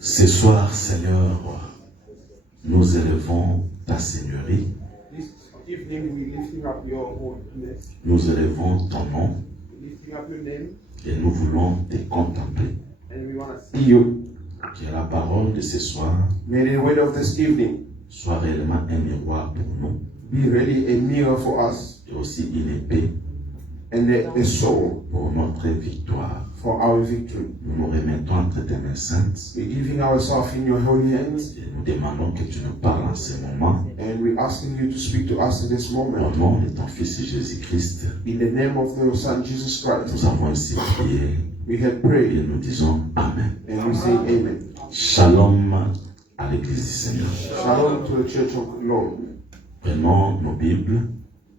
Ce soir, Seigneur, nous élevons ta Seigneurie. Nous élevons ton nom et nous voulons te contempler. Que la parole de ce soir soit réellement un miroir pour nous. Be really a mirror for us Et aussi une épée and a sword pour notre victoire. for our victory. Nous nous remettons entre tes mains saintes We're giving ourselves in your holy hands et nous demandons que tu nous parles en ce moment. and we're asking you to speak to us in this Au moment. nom de ton Fils Jésus-Christ, In the name of your Son Jesus Christ, nous avons ainsi prié we have et prayed nous disons Amen. and we say amen. Shalom à l'Église du Seigneur. Shalom to the Church of the Lord. Prenons nos Bibles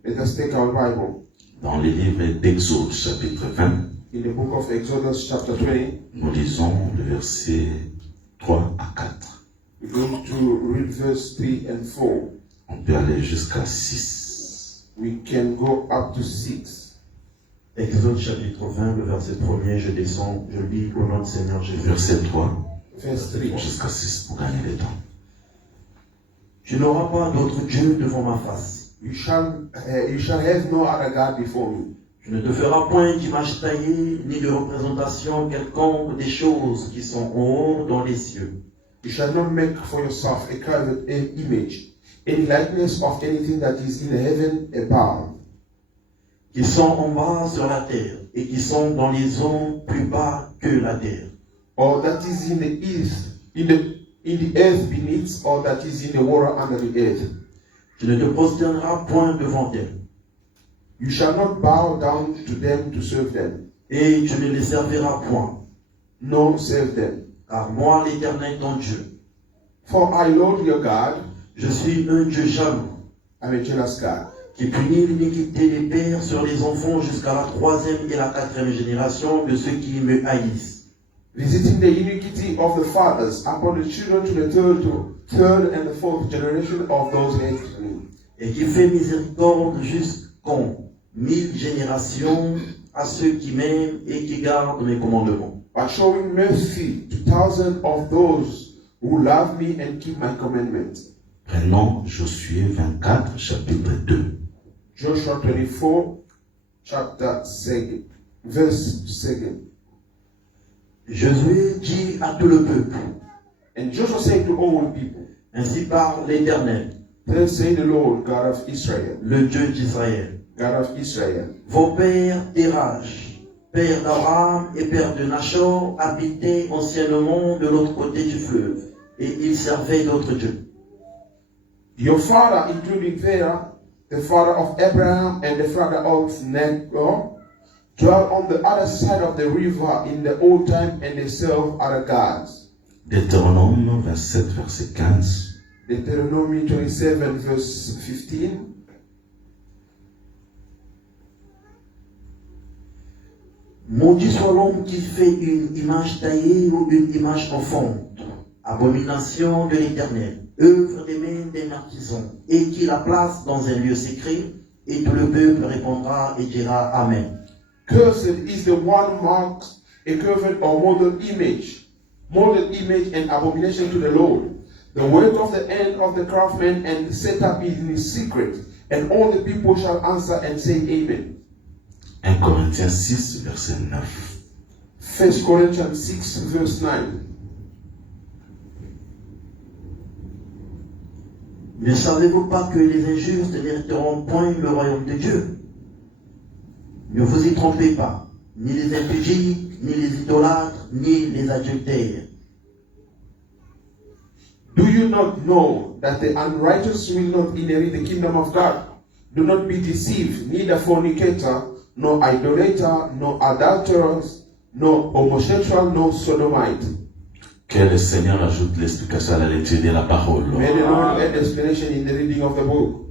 Let us take our Bible dans le livre d'Exode chapitre 20. in the book of Exodus chapter 20. Nous lisons le verset 3 à 4. We're going to read verse 3 and 4. On peut aller jusqu'à 6. We can go up to 6. Exode chapitre 20, le verset 1er, je descends, je lis au nom du Seigneur Jésus. Verset 3 Verse 3. jusqu'à 6 pour gagner le temps. Tu n'auras pas d'autre Dieu devant ma face. You shall have no other God before me. Tu ne te feras point d'image taillée, ni de représentation quelconque des choses qui sont en haut dans les cieux, You shall not make for yourself a carved image, any likeness of anything that is in heaven above, qui sont en bas sur la terre, et qui sont dans les eaux plus bas que la terre. or that is in the earth, in the earth beneath, or that is in the water under the earth. Tu ne te prosterneras point devant elles, You shall not bow down to them to serve them, et tu ne les serviras point, nor serve them. car moi, l'Éternel ton Dieu, For I, Lord your God, je suis un Dieu jaloux, am a jealous God, qui punit l'iniquité des pères sur les enfants jusqu'à la 3e et la 4e génération de ceux qui me haïssent, visiting the iniquity of the fathers upon the children to the third and the fourth generation of those who hate me, et qui fait miséricorde jusqu'en 1000 générations à ceux qui m'aiment et qui gardent mes commandements. but showing mercy to thousands of those who love me and keep my commandments. Prenons Josué 24, chapitre 2. Joshua 24, chapter 2, verse 2. Josué dit à tout le peuple, And Joshua said to all the people, ainsi parle l'Éternel, Thus say the Lord God of Israel, le Dieu d'Israël. God of Israel, Vos pères Terach, père d'Abraham et père de Nachor, habitaient anciennement de l'autre côté du fleuve, et ils servaient d'autres dieux. your father, including Terah, the father of Abraham and the father of Nahor, dwell on the other side of the river in the old time, and they serve other gods. Deutéronome 27, verset 15. Deuteronomy 27, verse 15. Maudit soit l'homme qui fait une image taillée ou une image enfante, abomination de l'Éternel, œuvre des mains des artisans, et qui la place dans un lieu secret, et tout le peuple répondra et dira Amen. Cursed is the one marked a curved or molded image and abomination to the Lord. The work of the hand of the craftsman and set up in secret, and all the people shall answer and say Amen. 1 Corinthiens 6, verset 9. 1 Corinthians 6, verse 9. Ne savez-vous pas que les injustes n'hériteront point le royaume de Dieu? Ne vous y trompez pas, ni les impudiques, ni les idolâtres, ni les adultères. Do you not know that the unrighteous will not inherit the kingdom of God? Do not be deceived, neither fornicator, nor idolater, nor adulterers, nor homosexual, nor sodomite. Que le Seigneur ajoute l'explication à la lecture de la parole. May the Lord add explanation in the reading of the book.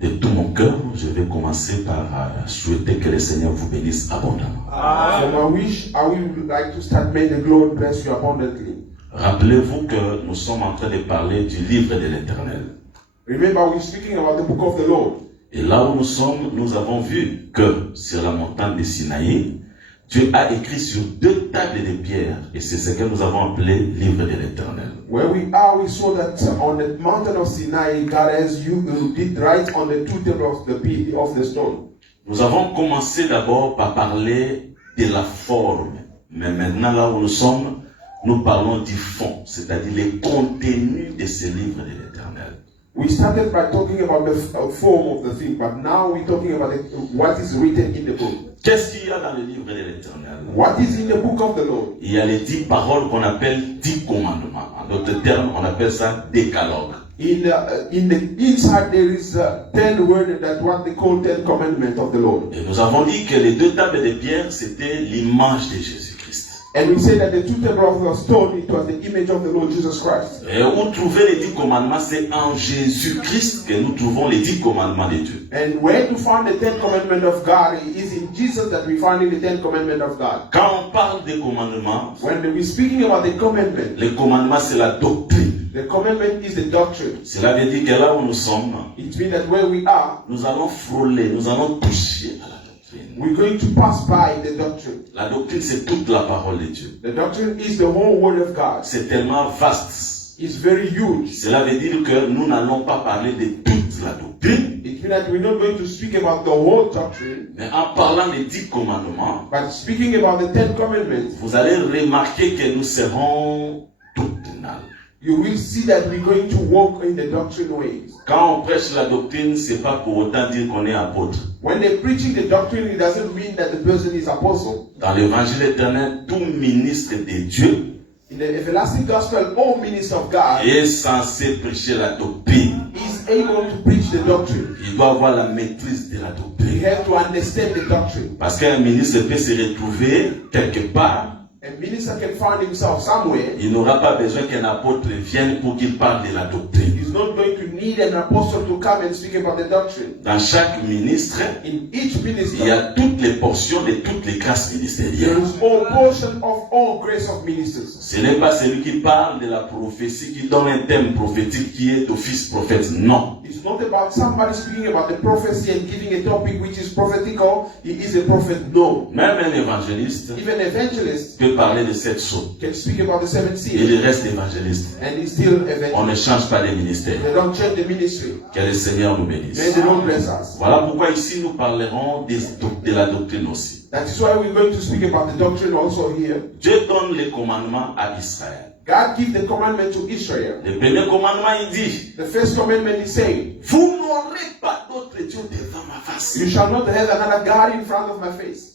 De tout mon cœur, je vais commencer par souhaiter que le Seigneur vous bénisse abondamment. For my wish, I would like to start, may the Lord bless you abundantly. Rappelez-vous que nous sommes en train de parler du livre de l'Éternel. Remember, we're speaking about the book of the Lord, Et là où nous sommes, nous avons vu que sur la montagne de Sinaï, Dieu a écrit sur 2 tables de pierre, et c'est ce que nous avons appelé livre de l'Éternel. Where we are, we saw that on the mountain of Sinai, God has you did write on the 2 tables of the stone. Nous avons commencé d'abord par parler de la forme, mais maintenant là où nous sommes, nous parlons du fond, c'est-à-dire les contenus de ce livre de l'Éternel. We started by talking about the form of the thing, but now we're talking about what is written in the book. Qu'est-ce qu'il y a dans le livre de l'Éternel? What is in the book of the Lord? Il y a les 10 paroles qu'on appelle 10 commandements. En d'autres termes, on appelle ça décalogue. In the inside there is 10 words that what they call 10 commandments of the Lord. Et nous avons dit que les 2 tables de pierre, c'était l'image de Jésus-Christ. And we say that the 2 tables of stone, it was the image of the Lord Jesus Christ. Et où trouver les 10 commandements, c'est en Jésus-Christ que nous trouvons les 10 commandements de Dieu. And where to find the 10 commandments of God is in Jesus that we find in the 10 commandments of God. Quand on parle des commandements, When we're speaking about the commandment, les commandements, c'est la doctrine. the commandment is the doctrine. Cela veut dire que là où nous sommes, It means that where we are, nous allons frôler, nous allons toucher à la doctrine. we're going to pass by the doctrine. La doctrine, c'est toute la parole de Dieu. The doctrine is the whole word of God. C'est tellement vaste. It's very huge. Cela veut dire que nous n'allons pas parler de toute la doctrine, It means that we're not going to speak about the whole doctrine, mais en parlant des 10 commandements, but speaking about the 10 commandments, vous allez remarquer que nous serons doctrinales. you will see that we're going to walk in the doctrine ways. Quand on prêche la doctrine, c'est pas pour autant dire qu'on est apôtre. When they're preaching the doctrine, it doesn't mean that the person is apostle. Dans l'évangile éternel, tout ministre de Dieu In the everlasting gospel, all ministers of God est censé prêcher la doctrine. is able to preach the doctrine. Il doit avoir la maîtrise de la We doctrine. have to understand the doctrine. Parce qu'un ministre peut se retrouver quelque part. A minister can find himself somewhere. Il n'aura pas besoin qu'un apôtre vienne pour qu'il parle de la doctrine. He's not going to need an apostle to come and speak about the doctrine. Dans chaque ministre, In each il y minister, a toutes les portions de toutes les grâces there ministérielles. is all portion of all grace of ministers. Ce n'est pas celui qui parle de la prophétie, qui donne un thème prophétique qui est d'office prophète. Non. It's not about somebody speaking about the prophecy and giving a topic which is prophetical. He is a prophet. No. Même un évangéliste Even evangelist peut parler de cette chose. can speak about the 7 Et seals, il reste évangéliste. and he's still On evangelist. ne change pas de ministère. They don't change the ministry. Que le Seigneur nous bénisse. May the Lord bless us. Voilà pourquoi ici nous parlerons de la doctrine aussi. That is why we're going to speak about the doctrine also here. Dieu donne les commandements à Israël. God gives the commandment to Israel. Le premier commandement, il dit, The first commandment is saying, vous n'aurez pas d'autre Dieu devant ma face. you shall not have another God in front of my face.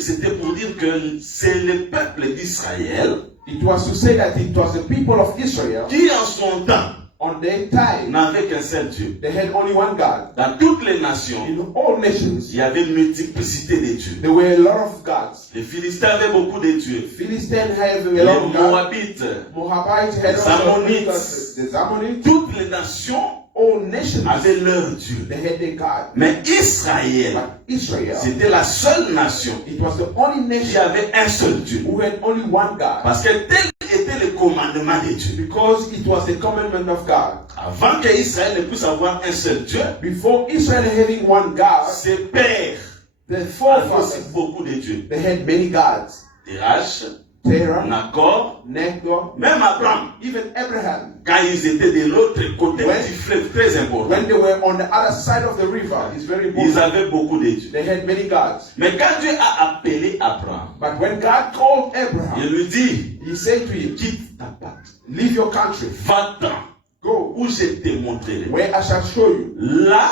C'était pour dire que c'est le peuple d'Israël It was to say that it was the people of Israel qui en son temps on their time. n'avait qu'un seul Dieu. They had only one God. Dans toutes les nations, In all nations, il y avait une multiplicité de dieux. there were a lot of gods. Les Philistins avaient beaucoup de dieux. Philistines had a Les lot of gods. Moabites, Moabites had Les also Ammonites. the Ammonites. toutes les nations All nations avaient leur Dieu. they had their God. Mais Israël, But Israel, c'était la seule nation it was the only qui nation avait un seul Dieu. who had only one God. Parce que tel était le commandement de Dieu. Because it was the commandment of God. Avant qu'Israël ne puisse avoir un seul Dieu, Before Israel having one God, ses pères the avaient aussi forefathers, beaucoup de dieux. they had many gods. Terach, Terah, Nacor, Nagor, même Abraham, even Abraham. quand ils étaient de l'autre côté Ouais. du fleuve très important, When they were on the other side of the river, it's very ils important. avaient beaucoup de dieux. They had many gods. Mais quand Dieu a appelé Abraham, But when God called il Abraham, lui dit, he said to him, quitte ta patrie, leave your country, va-t'en, go où je te montrerai. where I shall show you. Là,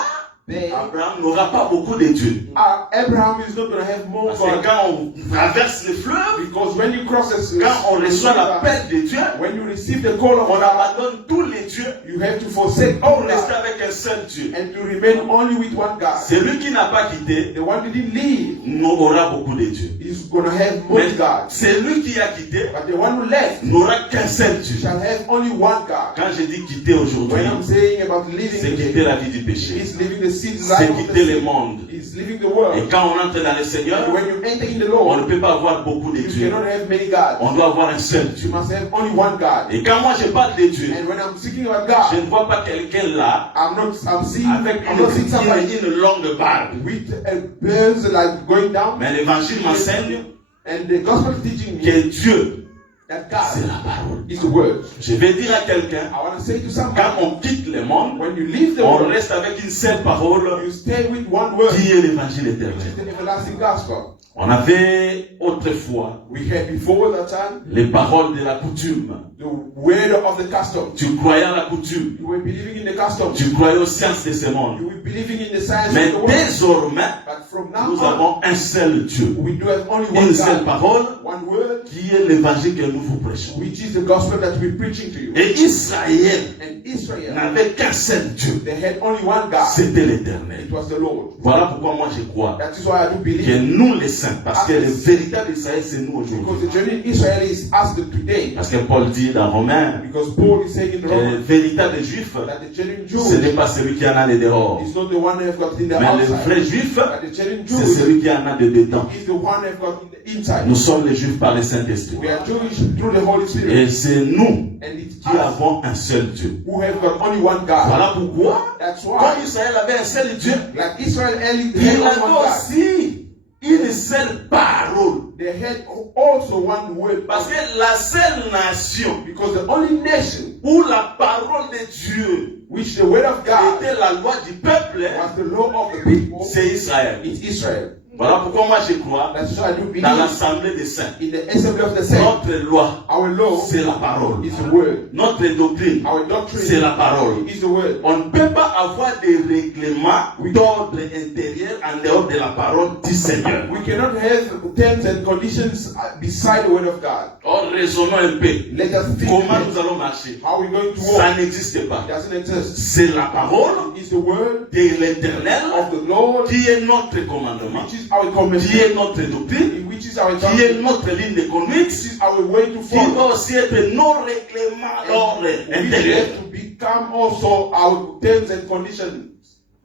There, Abraham n'aura pas beaucoup de dieux. Abraham is not going to have more Parce que gods. quand on traverse le fleuve, Because when you cross the quand on reçoit river, l'appel de Dieu, when you receive the call of on God, abandonne tous les dieux you have to forsake pour all rester that avec un seul Dieu. and to remain only with one God. Celui qui n'a pas quitté The one who didn't leave n'aura beaucoup de dieux. is going to have Mais more gods. celui qui a quitté But the one who left n'aura qu'un seul Dieu. shall have only one God. Quand je dis quitter aujourd'hui, When I'm saying about c'est living, quitter la vie du péché. he's living the sin C'est life of quitter the le sin. monde. He's living the Et world. quand on entre dans le Seigneur, And when you enter in the on ne Lord, peut pas avoir beaucoup de you dieux. cannot have many gods. On doit avoir un seul You Dieu. must have only one God. Et quand moi je parle de Dieu, And when I'm speaking speaking about Je God. ne vois pas quelqu'un là I'm seeing avec somebody une longue barbe. with a bears like going down. Mais l'évangile m'enseigne And the gospel is teaching me que Dieu, that c'est God la parole. is the word. Je vais dire à quelqu'un, I want to say to quand somebody, on quitte le monde, when you leave the on world, reste avec une seule parole you stay with one word, qui est l'évangile which is éternel. the everlasting gospel. On avait autrefois We had before that time les paroles de la coutume. the word of the custom. Tu croyais à la coutume. You were believing in the custom. Tu croyais aux sciences de ce monde. You were believing in the science Mais of the world. désormais, But from now nous on, avons un seul Dieu. we do have only one Une seule God, parole one word, qui est l'évangile que nous vous prêchons. which is the gospel that we're preaching to you. Et Israël And Israel, n'avait qu'un seul Dieu. they had only one God. C'était l'Éternel. It was the Lord. Voilà pourquoi moi je crois That is why I do que believe. nous les saints, parce que le véritable Israël c'est nous Because aujourd'hui. the genuine Israel is us today. Parce que Paul dit dans Romains Because Paul is saying in que le Romans véritable juif, that the genuine ce Jew n'est pas celui qui en a les dehors. is not the one who have got in the Mais le outside. vrai juif, But the genuine c'est Jew celui qui en a de dedans. is the one who have got in the inside. Nous sommes les juifs par le Saint-Esprit. We are Jewish through the Holy Spirit. Et c'est nous And it's qui us avons un seul Dieu. who have got only one God. Voilà pourquoi, That's comme why, Israël avait un seul Dieu, like Israel had il only avait one God. aussi une seule parole. They had also one word. Parce que la seule nation Because the only nation où la parole de Dieu which the word of God était la loi du peuple, was the law of the people, c'est Israël. it's Israel. Voilà pourquoi moi je crois That's why I do believe dans l'assemblée des saints. in the assembly of the saints. Notre loi, Our law c'est la parole. is the word. Notre doctrine, Our doctrine c'est la parole. is the word. On ne peut pas avoir des règlements d'ordre intérieur en dehors de la parole du Seigneur. We cannot have terms and conditions beside the word of God. Or, raisonnons un peu. Let us think Comment about nous allons marcher? how we're going to Ça walk. n'existe pas. It doesn't exist. C'est la parole It is the word de l'Éternel of the Lord, qui est notre commandement, which is our qui commandment, est notre doctrine, which is our qui est doctrine, notre ligne de conduite, which is our way to qui follow. doit aussi être nos règlements d'ordre We intérieur. have to become also our terms and conditions.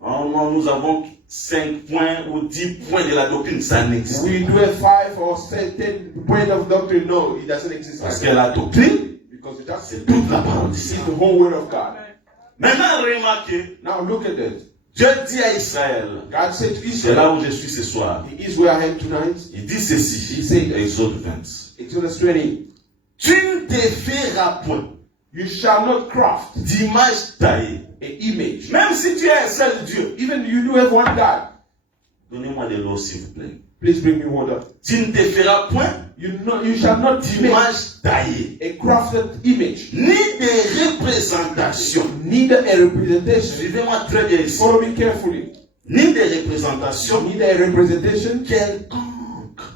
Oh non, nous avons 5 points ou 10 points de la doctrine, ça n'existe We pas. do have 5 or 10 points of doctrine. No, it doesn't exist. Parce Like que that. la doctrine, Because it does. c'est toute la parole It's d'ici. the whole word of God. Maintenant, remarquez, Now look at that. Dieu dit à Israël, God said to c'est là Israel, où je suis ce soir, He is where I am tonight. il dit ceci, Il dit- Exode 20. Exodus 20. Tu ne te feras point You shall not craft d'image taillée, an image. même si tu es un seul Dieu. Even you do have one God. Donnez-moi de l'eau, s'il vous plaît. Please bring me water. Tu ne te feras point You shall not make d'image taillée, a crafted image, ni de représentation. neither a representation. Suivez-moi très bien ici. Follow me carefully. Ni de représentation Neither a representation quelconque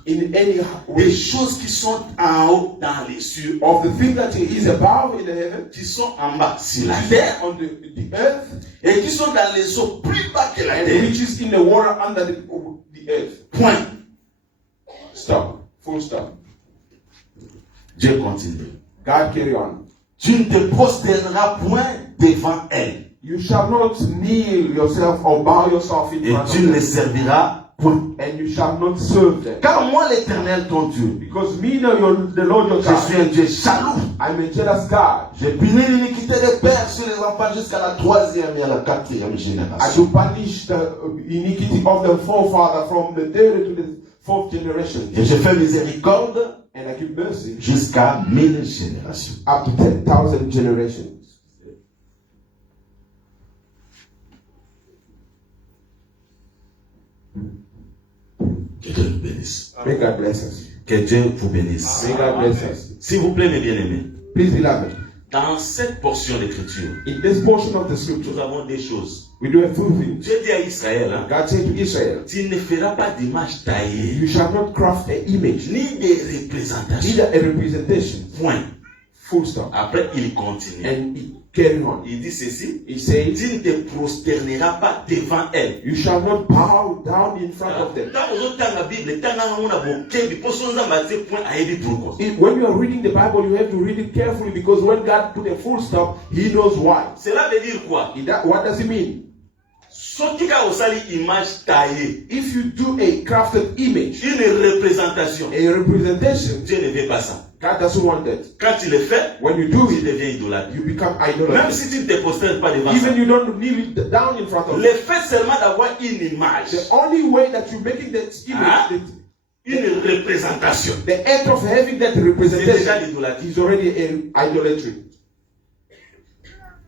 in any des way choses qui sont en haut dans les cieux, of the thing that is above in the heaven, qui sont en bas sur la terre, on the earth, et qui sont dans les eaux plus bas que la and terre. which is in the water under the earth. Point. Stop. Full stop. Dieu continue. God carry on. Tu ne te prosterneras point devant elle, You shall not kneel yourself or bow yourself in et front tu of ne les them, serviras point. and you shall not serve them. Car moi, l'Éternel, ton Dieu, Because me, the Lord your je God, suis un Dieu jaloux. I'm a jealous God. Je punis l'iniquité des pères sur les enfants jusqu'à la 3e et à la 4e I génération. do punish the iniquity of the forefather from the third to the fourth generation. Et je fais miséricorde And I give mercy jusqu'à 1000 générations. up to 10,000 generations. Que Dieu nous bénisse. May God bless us. Que Dieu vous bénisse. May God bless us. S'il vous plaît, mes bien-aimés, Please, beloved, dans cette portion d'écriture, in this portion of the scripture, nous avons des choses. we do have two things. Dieu dit à Israël, hein, God said to Israel, tu ne feras pas d'image taillée, you shall not craft an image, ni de représentation. neither a representation. Point. Full stop. Après, il continue. And he carried on. Il dit ceci, He said, tu ne te prosterneras pas devant elle. you shall not bow down in front of them. Quand vous entendez la Bible, quand on a boqué, pour son point à aider pourquoi. When you are reading the Bible, you have to read it carefully because when God put a full stop, He knows why. Cela veut dire quoi? What does it mean? Soki ka osali image taillée, If you do a crafted image, une représentation, a representation, Dieu ne veut pas ça. God doesn't want that. Quand tu le fais, When you do tu it, deviens idolâtre. you become Même idolatrous. si tu ne te prosternes pas devant ça. Even you don't kneel down in front of Le it. fait seulement d'avoir une image, The only way that you're making that Hein? image, une représentation, the act of having that c'est déjà representation l'idolâtrie. is already an idolatry.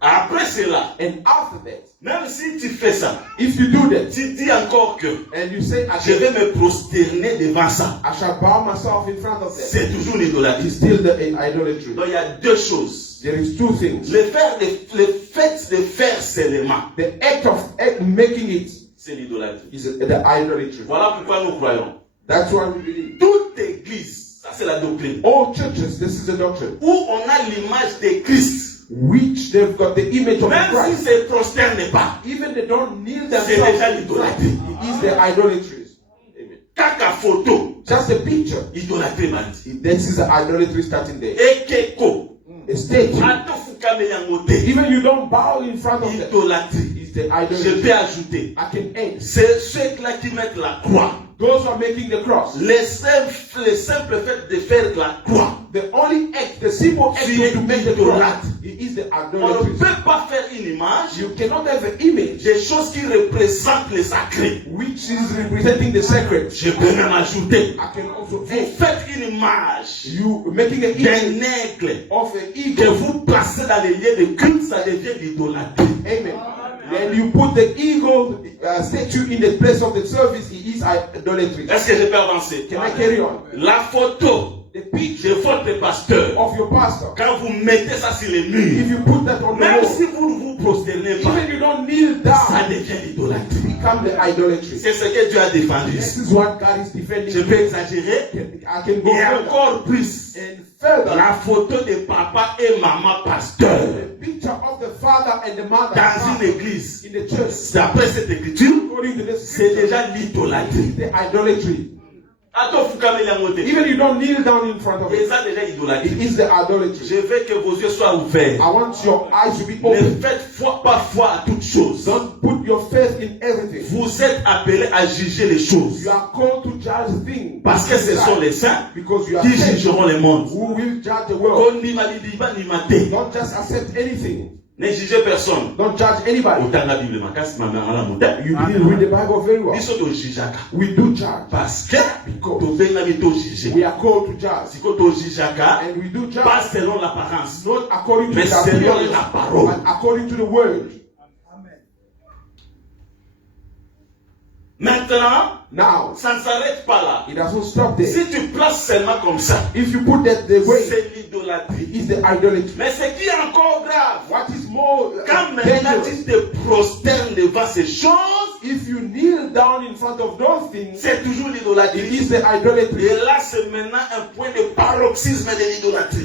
Après cela, And after that, même si tu fais ça, if you do that, tu dis encore que and you say, je vais me prosterner devant ça, I shall bow myself in front of that, c'est toujours l'idolâtrie. it's still an idolatry. Donc il y a deux choses. There is two things. Le fait de faire seulement, The act of making it c'est l'idolâtrie. is the idolatry. Voilà pourquoi nous croyons. That's why we believe. Toute église, ça c'est la doctrine, All churches, this is the doctrine, où on a l'image de Christ, which they've got the image of même si Christ. se prosterne pas, Even they don't kneel c'est themselves, déjà l'idolâtrie. it is the idolatry. Amen. Kaka photo, Just a picture. idolâtrie bandi. This is the idolatry starting there. Ekeko, A statue. atofukame yango te, Even you don't bow in front of that. idolâtrie. It's the Je idolatry. peux ajouter, I can add. c'est ceux-là qui mettent la croix. Those who are making the cross. Le simple fait de faire la croix. The only act, the simple act Tu es to make the cross, idolâtre. it is the On ne idolatry. peut pas faire une image You cannot have an image des choses qui représentent le sacré. which is representing the sacred. Je peux même ajouter, I can also vous add. faites une image You making an d'un image aigle of an que eagle. vous placez dans les lieux de culte, ça devient l'idolâtrie. Amen. Then you put the eagle statue in the place of the service, it is idolatry. Est-ce que je peux avancer? Can I carry on? La photo The picture de votre pasteur, of your pastor, quand vous mettez ça sur les if murs, you put that on the même wall, si vous ne vous prosternez pas, even you don't kneel ça down, devient l'idolâtrie. it become the idolatry. C'est ce que Dieu a défendu. This is what God is defending. Je peux exagérer. I can go Et further. encore plus, And further, la photo de papa et maman pasteur the picture of the father and the mother dans une église, in the church, d'après cette écriture, according to this c'est scripture, déjà l'idolâtrie. the idolatry. Even you don't kneel down in front of Et it, ça déjà it idolâtrie. is the idolatry. Je veux que vos yeux soient ouverts. I want your eyes to be Ne open. faites pas foi à toutes choses. Don't put your faith in everything. Vous êtes appelés à juger les choses. You are called to judge things. Parce que ce sont les saints Because you are qui saints jugeront le monde. who will judge the world. Don't just accept anything. Ne jugez personne. Don't judge anybody. Otanga Bible makasi mamangala muda. You didn't read the Bible very well. Biso to jugeaka. We do judge. Parce que tobengami to juger. We are called to judge. Siko to jugeaka. And we do judge. Pas selon l'apparence. Not according to Mais the selon appearance, la parole. but according to the word. Maintenant, Now, ça ne s'arrête pas là. it doesn't stop there. Si tu places seulement comme ça, If you put that the way, c'est l'idolâtrie. it is the idolatry. Mais ce qui est encore grave, What is more quand maintenant dangerous, tu te prosternes devant ces choses, if you kneel down in front of those things, c'est toujours it l'idolâtrie. is the idolatry. Et là, c'est maintenant un point de paroxysme de l'idolâtrie.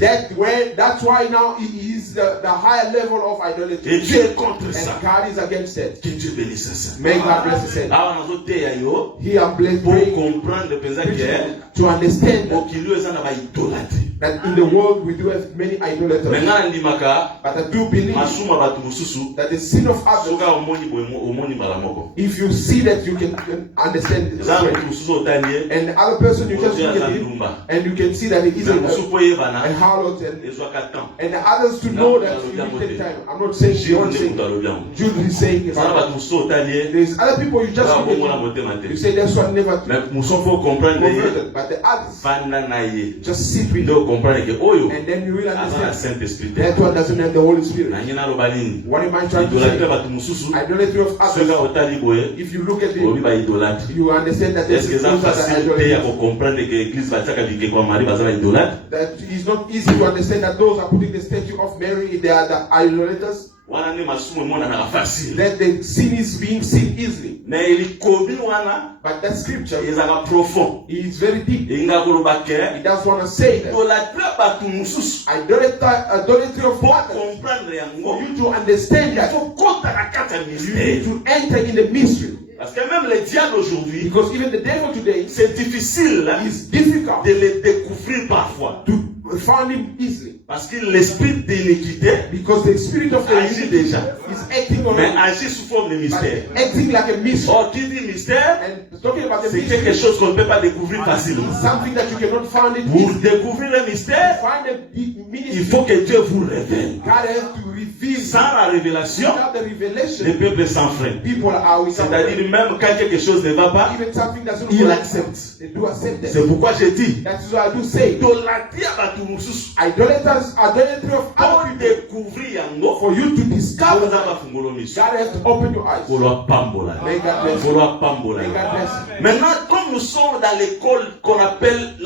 That's why now it is the higher level of idolatry. Et Dieu est contre ça. And God is against that. Que Dieu bénisse ça. May God bless His hand. Là, on a noté yo Here I'm blessed pour praying comprendre pensa que to understand okili eza na ba idolâtrie. that in the world we do have many idolaters. Maintenant ndimaka But I do believe masuma bato mosusu that the sin of others, soka omoni mbala moko. if you see that, you can understand it. Eza moto mosusu otanie And the other person, you just Ozo look aza at it ndumba. and you can see that it is Mais mosusu po yebana a harlot, ezwaka temps. and the others to know that you will take time. I'm not saying you Jude don't nde say. moto alobi yango. Jude is saying Eza na bato about mosusu otanie there's other people you just ba look bongola at motema it, you te. say that's one never Mais mosusu faut comprendre ye converted, but the others fanda na ye. just sit with Nde you, comprendre que oyo and then you will aza na understand Saint-Esprit te. that one doesn't have the Holy Spirit. Na ngina loba nini? What am I trying to Idolâtrie ya say? bato mosusu Idolatry of soka others. otali boye If you look at obi it, ba idolâtre. you understand that Est-ce que those ça are the facile te ya idolaters. comprendre que l'église batiaka bikeko ya Marie baza ba idolâtre? That it's not easy to understand that those are putting the statue of Mary, they are the idolaters. Wana nde masumu emonanaka facile. That the sin is being seen easily. Mais elikomi wana But that scripture ezalaka profond. is very deep. Elinga koloba ke He does want to say that idolâtrie ya bato mosusu idolatry of po others. comprendre For yango you to understand that, faut kota na kati ya you need mystère. to enter in the mystery. Parce que même le diable aujourd'hui, Because even the devil today c'est difficile is difficult de le découvrir parfois. to found him easily. Parce que l'esprit d'iniquité Because the spirit of the agit iniquity déjà, is acting on mais him. agit sous forme de mystère. But acting like a mystery. Or, qui dit mystère, And talking about the c'est mystery, quelque chose qu'on ne peut pas découvrir facilement. something that you cannot find it Pour easily. découvrir le mystère, Find a il ministry. faut que Dieu vous révèle. God has to reveal. Sans la révélation, Without the le revelation, peuple s'enfreint. people are without. C'est-à-dire, même quand quelque chose ne va pas, Even something doesn't il work, accepte. they do accept C'est it. pourquoi je dis, That is why I do say, idolâtrie à bato mosusu. idolatry of Pour other people. découvrir yango, For you to discover Oza that, bafungolo miso. God has to open your eyes. Kolo pambola. May God bless you. Kolo pambola. May God bless you. Maintenant, comme nous sommes dans l'école qu'on appelle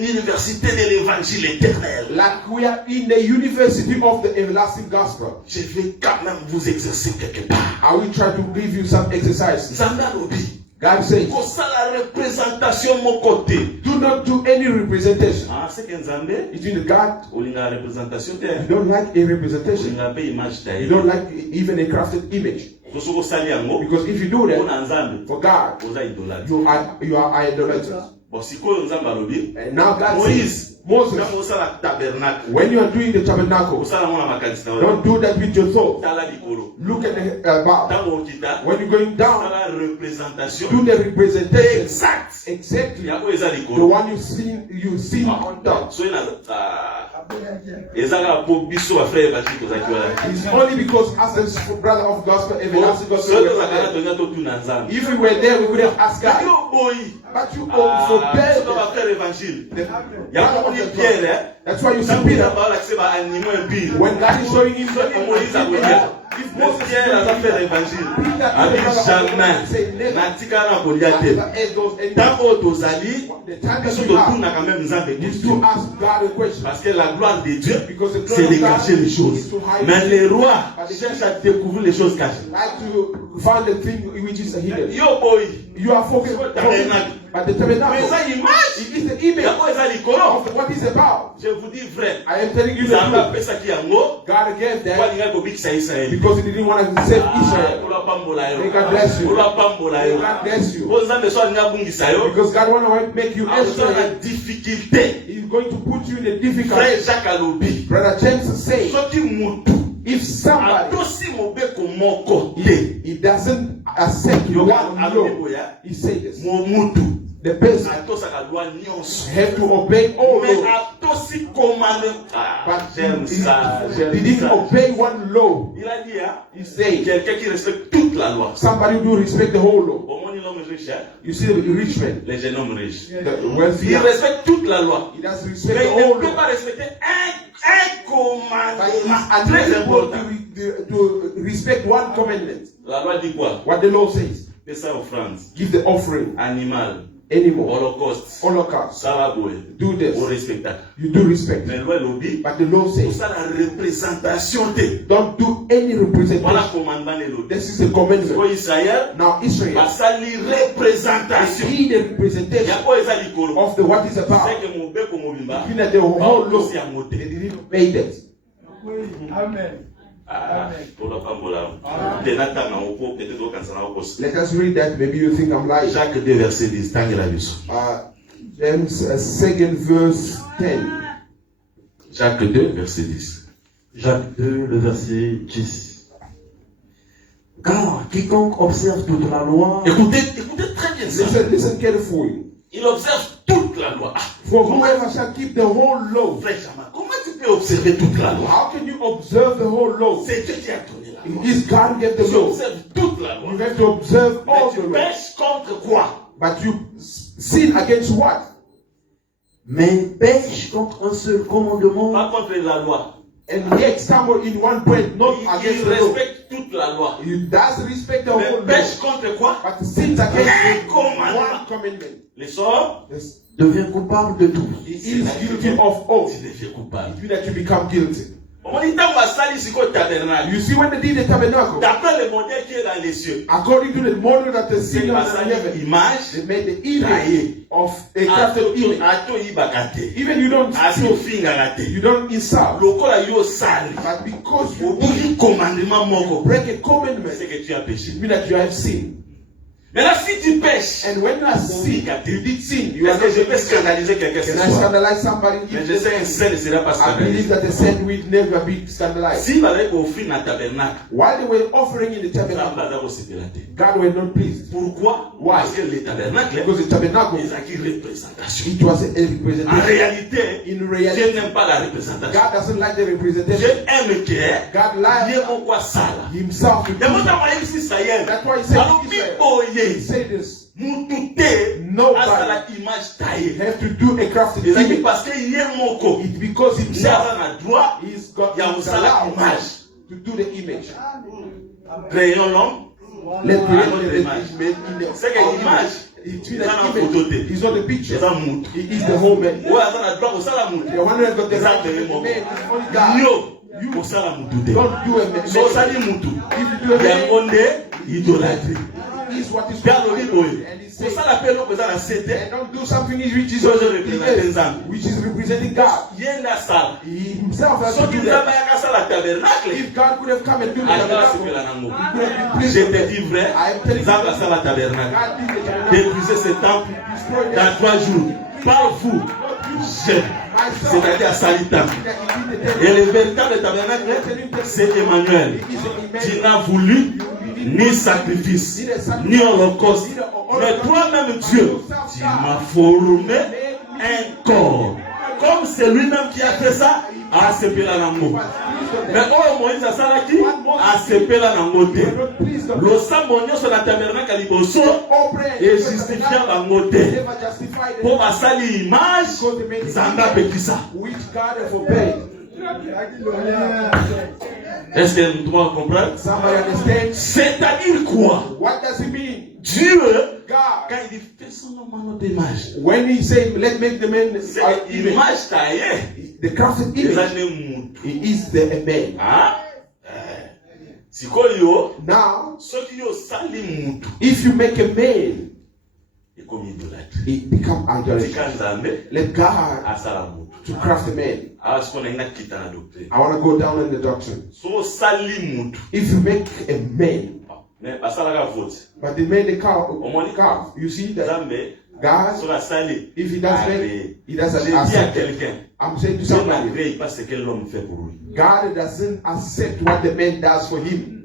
l'université de l'évangile éternel, Like we are in the university of the everlasting gospel, je vais quand même vous exercer quelque part. I will try to give you some exercises. Nzambe alobi, God says, kosala représentation mon côté. do not do any representation. Ah, c'est que Nzambe, Between God, olinga représentation te. you don't like a representation. Olinga pe image ta You ye. don't like even a crafted image. Tosoko sali yango, Because if you do that, mpona Nzambe, for God, oza idolâtre. you are idolaters. Bon, sikoyo Nzambe alobi, And now God Moïse, says, Moses, quand osala tabernacle, when you are doing the tabernacle, osala mona makanisi na don't do that with your thought. tala likolo. Look at the bar. Ntango okita, When you're going down, osala représentation do the representation exact. exactly Ya oyo eza the likolo. one you see on top. Soki na ezaka po biso bafrere bati tozalaki wana. It's only because as a brother of gospel, everlasting gospel, Soki we are tozalaka there. tolinga totuna Nzambe. If we were there, we would have asked Kaki God. oboyi. But you Soki forbade bafrere évangile. the Yango brother of moni the Pierre, gospel. That's why you see ntango Peter. Nzambe aolakisa baanimaux impure. When God is showing him Soki Moïse akolia, if mais Moses Pierre aza faire évangile. Abi jamais natika na kolia te. Ntango oyo tozali, the time biso that you have totunaka même Nzambe is question. to ask God a question. Parce que la gloire de Dieu, Because the c'est de glory of God cacher les choses. is to hide. Mais les rois cherchent à découvrir les choses cachées. Like to find the thing which is hidden. Yo boy, You are focused Tabernacle. but the mais tabernacle ça image, it is the image yango eza likolo. of what is about. Je vous dis vrai. I am telling you the Nzambe truth. apesaki yango, God gave po them alingai kobikisa Israeli. because he didn't want to save Israel. Kolo apambola yo. May God bless you. Kolo apambola yo. May God bless you. Po Nzambe so alingai abungisa yo, Because God want to make you akozwa na Israel. difficulté. He's going to put you in a Frère difficult. Jacques alobi, Brother James say, soki mutu if somebody atosi mobeko moko te, he doesn't accept you yoka one alobi law, boya, he say this. mutu The person atosaka loi nyonso. have to obey all Mais laws. atosi commandement. Ah, But j'aime ça, he j'aime didn't ça. obey one law. Il a dit, hein, He said, quelqu'un qui respecte toute la loi. somebody do respect the whole law. Au moins, l'homme riche, hein, You see the rich man, les jeunes hommes riches. the wealthy Il man, respecte toute la loi. he doesn't Mais respect the il ne whole peut law. pas respecter un But he is commandement très unable important. to respect one commandment. La loi dit quoi? What the law says. Fais ça offrande, Give the offering, animal, animal, holocauste, holocaust. ça va bouer. Do On this. respecte. You do respect. Mais loi lobby, But the law pour says, ça la représentation de. don't do any Voilà representation. commandement de l'autre. This is the commandment. Pour Israël, Now Israel, basali représentation. see the representation Yako eza likolo. of the what is about. C'est que mobeko mobimba. Looking at the whole law, Baotosi yango they te. didn't obey that. Amen. Ah, tola pambola. Tenata na opo, peut-être okansa na okosi. Let us read that. Maybe you think I'm lying. Jacques 2 verset 10. Tangela biso. James 2 verse 10. Jacques 2 verset 10. Jacques 2, le verset 10. Car quiconque observe toute la loi Écoutez très bien ça. Listen carefully. Il observe toute la loi. Ah, For whoever shall keep the whole law. frère Chama, comment tu peux observer toute la loi? How can you observe the whole law? C'est Dieu qui a donné la loi. It is God gave the Tu law. observes toute la loi. You have to observe Mais all tu the law. pêches contre quoi? But you sin against what? mais pêche contre un seul commandement, Pas contre la loi. And yet stumble in one point, not Il against the law. respecte toute la loi. He does respect the whole Mais law. pêche contre quoi? But sins against Un commandement. one commandment. Les sorts, Yes. devient coupable de tout. He is guilty of all. tu deviens coupable. It means that you become guilty. On dit tant basali siko tabernacle. You see when they did the tabernacle, D'après le modèle qui est dans les cieux, according to the model that the c'est sinners in basali heaven, image. they made the image of a crafted image. Ato yibaka te. Even you don't Ato steal, fingaka te. you don't insult, Lokola yo sali. but because you Obuki commandement moko. break a commandment, C'est que tu as péché. it means that you have sinned. Maintenant, si tu pêches, And when you are sick, you did sin. You are est-ce que not je peux scandaliser quelqu'un ce Can I soir? scandalize somebody? Mais je sais un saint ne sera pas I believe scandalisé. that the saint will never be scandalized. Si vous avez offert dans le tabernacle, While they were offering in the ça tabernacle, va d'abord se délater. God were not pleased. Pourquoi? Why? Parce que le tabernacle, Because the tabernacle, ils ont une représentation. it was a En representation. réalité, In je reality, n'aime pas la représentation. God doesn't like the Je representation. aime que God Dieu likes pourquoi ça là. himself. Et moi, dans ma vie, ça y est. That's why he said Alors, to Israel, biboye, he said this. mutute, Nobody à la image taillée. have to do a crafted Et image. parce que hier, mon co, It's because il himself a droit, he's got il y a he's aussi la allowed image. to do the image. Créons l'homme. Let's Ah, create notre the image. image in the C'est que our l'image, It's il in a the un photo. image. He's not the picture. C'est un mouton. He is the whole man. Ouais, ça a droit au salamoutou. The one who has got the right Exact, to be the mon man is only God. Yo, au salamoutou. Don't do a man. So sali moutou. If you do a Il y a man, un monde idolâtrie. is what is Regarde le livre. and he Pour says, ça l'appel au présent la c'était. and don't do something which is So je représente Nzambe. which is representing God. Yenda sala. He himself has So to qui do nous a that. mis à ça la tabernacle. If God could have come and do the Alors c'est tabernacle, que la nango. he could have been pleased Je with te it. dis vrai. I am telling Nzambe a you, ça la tabernacle. God did the tabernacle. Détruisez ce temple dans 3 jours. Par vous. C'est-à-dire à Salitam. Et le véritable tabernacle, c'est Emmanuel. Tu n'as voulu ni sacrifice, ni holocauste. Mais toi-même, Dieu, tu m'as formé un corps. Comme c'est lui-même qui a fait ça, à Sepela Nango. Mais oh, Moïse a ça là qui a Sepela Nango. Le Samonio sur la tabernacle à Liboso et justifiant la moté. Pour ma sali image, Zanda Pekisa. Which God has obeyed. Est-ce que tout le monde comprend? Somebody understand? C'est-à-dire quoi? What does it mean? Dieu, God. quand il dit fais son nom à notre image, When he said, let's make the man c'est our image, l'image taillée. the crafted Les image, années mouton. he is the man. Hein? Sikoyo, Now, ceux qui ont sali mouton, if you make a man, et comme idolâtre. it becomes idolatry. Tika Nzambe, Let God asala mouton. to craft a man. Ah, ce qu'on a une kita na doctrine. I want to go down in the doctrine. So sali mouton. If you make a man, Mais asala ka vote. but they made the calf, Omoni calf, you see that Nzambe, God, sur la sali. if he does Allez. make, he doesn't J'ai dit à accept it. quelqu'un, I'm saying to Dieu somebody, n'agrée pas ce que l'homme fait pour lui. God doesn't accept what the man does for him.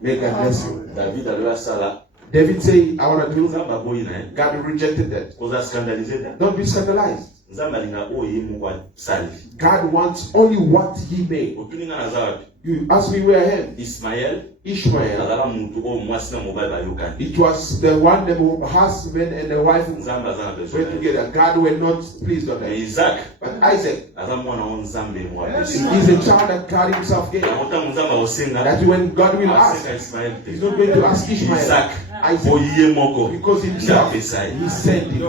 May God bless you. David a ça là. David said, I want to do that. Nzambe aboyi na ye. God rejected that. Koza scandalisé da. Don't be scandalized. Nzambe alinga oyo mu kwa sali. God wants only what he made. Otuninga na zawapi. You ask me where I am. Ismaël, Ishmael. azala mutu o mwasi na mobali bayokani. It was the one, the husband and the wife Nzambe aza na were besoin. together. God were not pleased on Mais that. Isaac, But Isaac, aza mwana wa Nzambe mwa he besoin. is a child that God himself gave. Na ota Nzambe osenga. That when God will ask, Aseka Ismaël he's te. not going to ask Ishmael. Isaac, Isaac. oyiye moko. Because himself, Ndapesa ye. he sent him.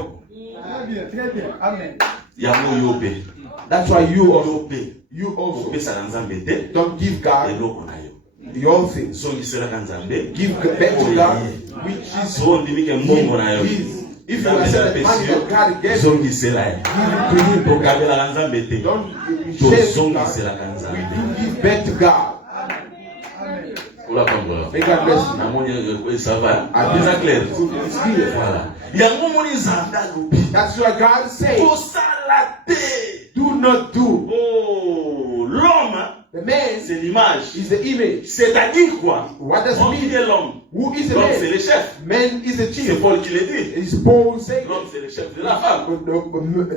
Très bien. Amen. Yango yo pe. That's why you also, Yo pe. you also Opesa na Nzambe te. don't give God Eloko na yo. your things. Zongiselaka Nzambe. Give back to God, which is So ndimike mbongo na yo. his. If you accept the money that God gave, give Zongisela ye. it to him. Tokabelaka Nzambe te. Don't share to God. Tozongiselaka We Nzambe. do give back to God. Ola pambola. May God bless you. Namoni ça va. Ah, Déjà clair. It's clear. Voilà. Yango moni zanda lobi. That's why God said, Tosala te. do not do. Oh, l'homme, The man c'est l'image. is the image. C'est-à-dire quoi? What does On it dit mean? l'homme. Who is the L'homme, c'est man? le chef. Man is the C'est chief. Paul qui le dit. It's Paul saying, L'homme, c'est le chef de la femme.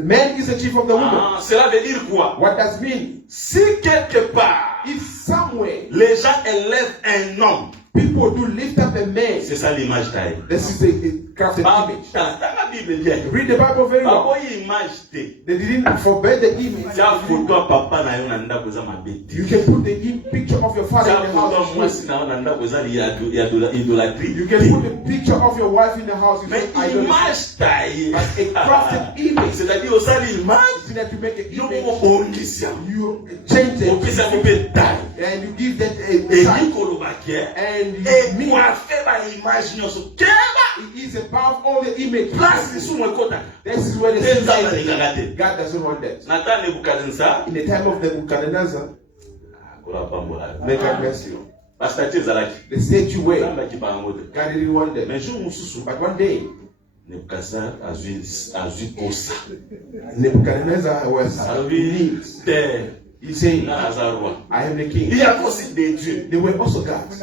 man is the chief of the woman. Ah, cela veut dire quoi? What does it mean? Si quelque part, If somewhere les gens élèvent un homme, people do lift up a man, c'est ça l'image taille. this is a crafted image. Dans la Bible, bien. Read the Bible very well. Papa, image te. They didn't forbid the image. Tia photo ya papa na yo na ndako eza mabe te. You can put the picture of your father Tia in the photo ya house. mwasi na yo na ndako eza idolatrie. You can put the picture of your wife in the house. Mais image taille. But a crafted image. C'est-à-dire osali image, You need to make an yo image. moko bongisi yango. You change Opesa it mpe taille. and you give that a Eli size. kolobaki And you mean ekwafe ba image nyonso keba it is above all the image. place lisumu ekotaka. This is where the Te sin nzambe is. alingaka te. God doesn't want that. Natan Nebukadnezar In the time of Nebuchadnezzar, akola pambola. may God bless you. Bastati ezalaki. The statue were. Nzambe akipaka ngo te. God didn't want them. Mais jour mosusu, But one day, Nebukadnezar azwi posa. Nebuchadnezzar was Azwi terre. He said, Nga aza roi. I am the Il king. y a aussi des dieux. They were also gods.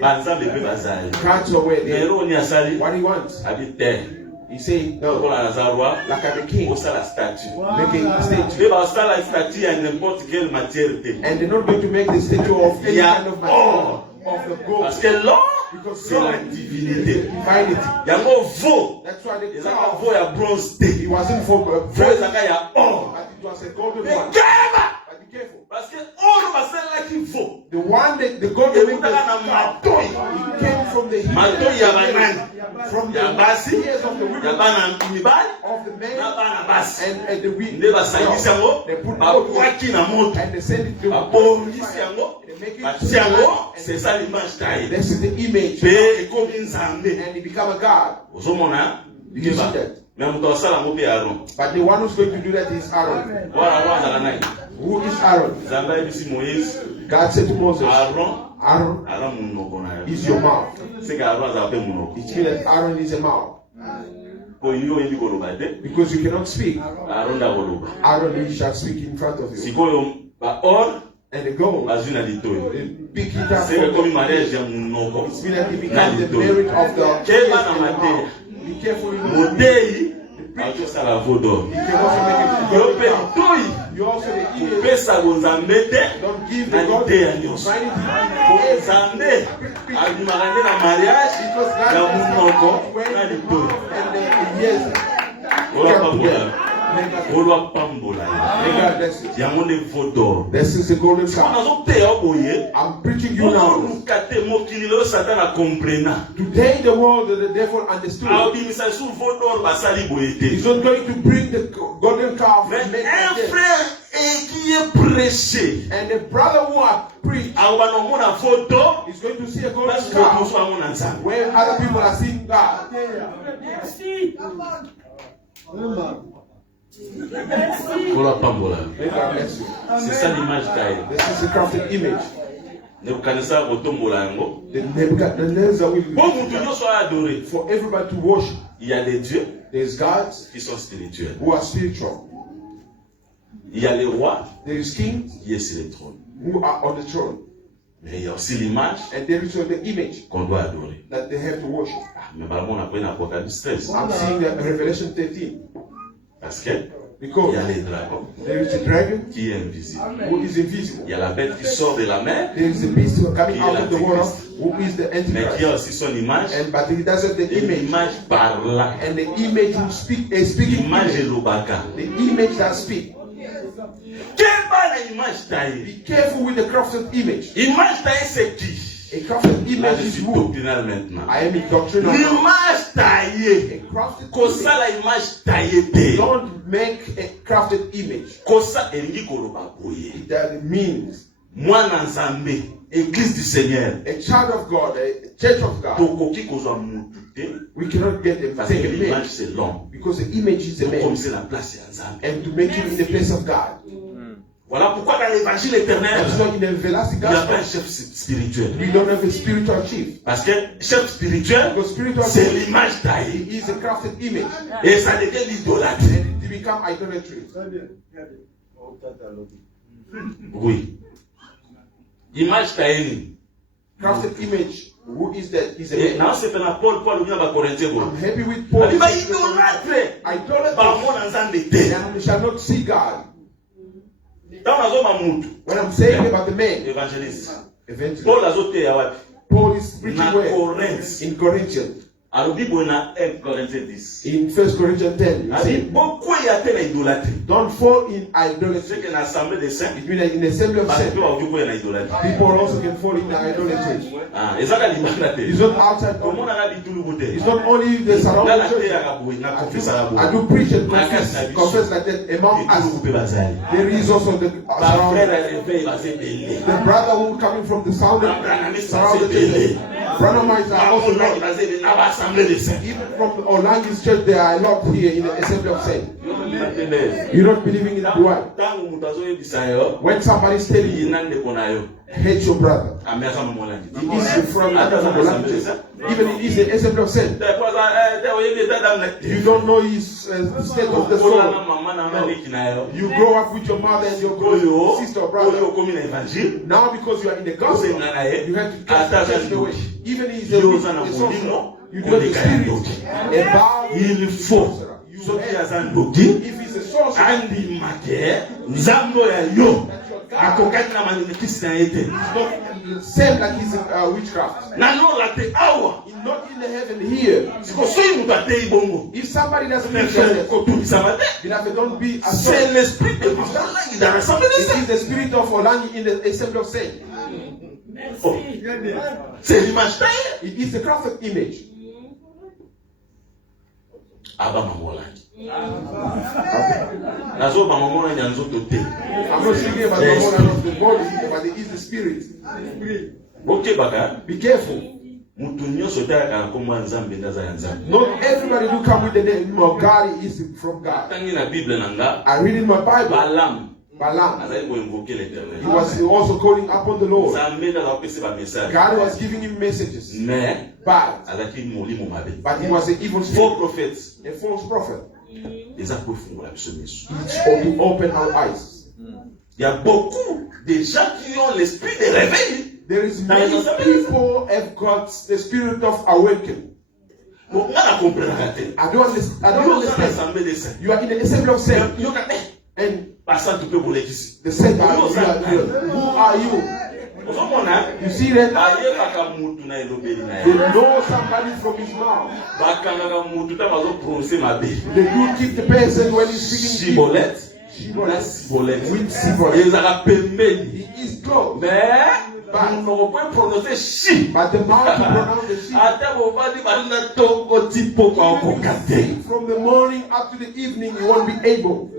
Banzambe pe bazali. Gods were Mais there. ero ni asali. What he wants? Abi terre. He said, no, Lokola aza roi. like I'm a king. Osala statue. Making a statue. Pe basala statue ya n'importe quelle matière te. And they're not going to make the statue of any Yeah. kind of material. Of the gold. Parce que l'or, Because c'est la gold divinité. divinity. Yango veau. That's why they Ezaka call veau ya bronze te. it wasn't for Veau gold, ezaka ya or. but it was a golden Mais one. keba! But be careful. Parce que or basalaki veau. The one that the golden one Ekutaka na matoi. it came from the Matoi ya banani. from Ya the basi. ears of the Ya women bana mibali. of the men Na bana basi. and the women. Nde basangisi yango. They put gold Bakwaki na moto. and they send it to Babongisi yango. They make it Bati yango. C'est ça l'image taille. This is the image. Pe ekomi nzambe. And he become a god. Ozomona? You see that? Mais moto asala ngo pe Aaron. But the one who's going to do that is Aaron. Wana Aaron azala nani? Who is Aaron? Nzambe ayebisi Moïse. God said to Moses, Aaron. Aaron Aaron munoko na ye. is your mouth. C'est que Aaron azala pe munoko. It means that Aaron is a mouth. Po yo oyebi koloba te. Because you cannot speak. Aaron da koloba. Aaron he shall speak in front of you. Sikoyo ba or And the gold, bazwi na litoyi. they pick it up C'est que from komi the mariage ya munoko. It means that it becomes the merit of the Keba ears na and the mateya. mouth. Be careful you don't. Modei akosala veau d'or. You can also make it Yo gold pe now. litoyi. You also the ears. Kopesa bonzambe te. Don't give Na the God liteya nyonso. vanity. Nzambe abimaka nde na mariage Because God ya has munoko when na the litoyi. mouth and the ears olwapambola May God olwapambola bless you. yango nde veau d'or. This is the golden siko calf. nazoteya boye I'm preaching you now. okoluka te mokili lelo satan akomprena Today the world, the devil understood. abimisa su veau d'or basali boye te. He's not going to bring the golden calf Mais and make un like this. frère qui est prêché And the brother who have preached akoba nomona veau d'or is going to see a golden parce que calf mosu amona nzambe. where other people are seeing God. olwapambola May God bless you. c'est ça l'image taille. This is the crafted image. nebukadnezar kotombola yango The Nebuchadnezzar will po mutu nyonso ayadore. for everybody to worship. Il y a des dieux There's gods qui sont spirituels. who are spiritual. Il y a les rois There is kings qui est sur le trône. who are on the throne. Mais il y a aussi l'image And there is the image qu'on doit adorer. that they have to worship. Ah, mais vraiment, on a pris l'Apocalypse 13. I'm seeing that Revelation 13. Parce qu'il y Because a les dragons there is a dragon qui est invisible. who is invisible. Il y a la bête qui sort de la mer, There is a beast coming out of the water who is the mais qui a Antichrist. aussi son image. And but he doesn't the Et image. l'image parla. And the image who speak a speaking L'image est image. l'obaka. The image that speak. Quelle belle image taille. Be careful with the crafted image. Image taille, c'est qui? A crafted Là, image je is suis who? doctrinal maintenant. I am in doctrine. L'image taillée. A crafted Kosa image. la image taillée te. Don't make a crafted image. Kosa elingi koloba boye. That means Mwana nzambe, église du Seigneur. a child of God, a church of God. Tokoki kozwa mutu te. We cannot get them Parce que take a l'image man c'est l'homme. because the image is a Comme man c'est la place ya nzambe. and to make him in the place of God. Voilà pourquoi dans l'évangile éternel, That's why in the everlasting il n'y a pas un gospel chef spirituel. we don't have a spiritual chief. Parce que chef spirituel, Because spiritual c'est chief l'image taillée. is a crafted image Et ça devient l'idolâtrie. and it become idolatry. Oui. Image taillée. Crafted image. Who is that? Is Et a man. non, c'est pas Paul, Paul, il y a pas Corinthien. I'm happy with Paul. Il va idolâtre. Idolatry. Par mon nzambe te. And we shall not see God. Dans la zone mutu. When I'm saying about the man, Évangéliste. eventually, Paul azote ya wapi? Paul is preaching Na where? Corinthe. In Corinthians. alobi boye na 1 Corinthiens 10 In 1 Corinthians 10, he abi said, bokwea te na idolâtrie. don't fall in C'est idolatry. que na assemblée des saints It means that in the assembly of bato saints, mpe bakoki koya na idolâtrie. people also can fall in idolatry. Ah, ezaka libanda te. It's not outside. Omonaka bituluku te. It's not only the Nga surrounding church. nateyaka boye nakofesaka I boye. do preach and confess like that among Bituluku us. mpe bazali. There is also the Bafrère surrounding. ya réveil baza ebele. The brother who coming from the surrounding Branhamistes church. Brother Mites are also Bakolaki not. baza ebele na baassemblée des saints. Even from Olangi's church, there are a lot here in the assembly of saints. You're not believing in that word. Tangu mutazo yebisa yo. When somebody's telling you, Inande kona yo. hate your brother. Ameza mmolangi. He is from even he is the essence of sin. You don't know his state of the soul. No. You grow up with your mother and your sister or brother. Now because you are in the gospel, you have to catch the way. Even if the social, you do the spirit. About il faut soki aza ndoki if he's a sorcerer, andimake nzambo ya yo akokaki na manikisi na ye te. same like he's in witchcraft. nanola te awa Not in the heaven here. siko soki moto atei bongo If somebody doesn't mais mention frère it, kotumisama te. beloved, don't be C'est ashamed. l'esprit de Olangi dans l'assemblée des It saints. is the spirit of Olangi in the assembly of saints. Oh. C'est l'image taille. It is the graphic image. Aba mama Olangi. Nazo mama Olangi ya nzoto te. I'm not speaking about the one of the body, but it is the spirit. Ok baka. Be careful. Mutu nyonso tayaka na komwa nzambe ndaza ya nzambe. Not everybody who come with the name of God is from God. Tangi na Bible nanga. I read in my Bible, Balaam. Balaam, Azali ko invoquer he l'Éternel. was also calling upon the Lord. Nzambe ndaza kopesa ba message. God was giving him messages, Mais but azaki molimo mabe. he was an evil Faux spirit, prophète. a false prophet. Eza ko fungola biso miso. To open our eyes. Il y a beaucoup de gens qui ont l'esprit de réveil. There is many people have got the spirit of awakening. Bon, on a compris la raté. I don't understand. I don't understand. You are in the assembly of saints, and Passant tout peu pour l'église. the saint are who are you? You see that? Ayebaka mutu na elobeli na They ye. know somebody from his mouth. Bakangaka mutu ta bazo prononcer mabe. They do keep the person when he's speaking. Sibolette. Shibboleth. Sibolette. With Shibboleth. Ezaka pembeni. He is close. Mais on peut prononcer shi. But the mouth to pronounce the sheep. Ata bovandi balina tongo tipo kwa okokate. From the morning up to the evening, you won't be able.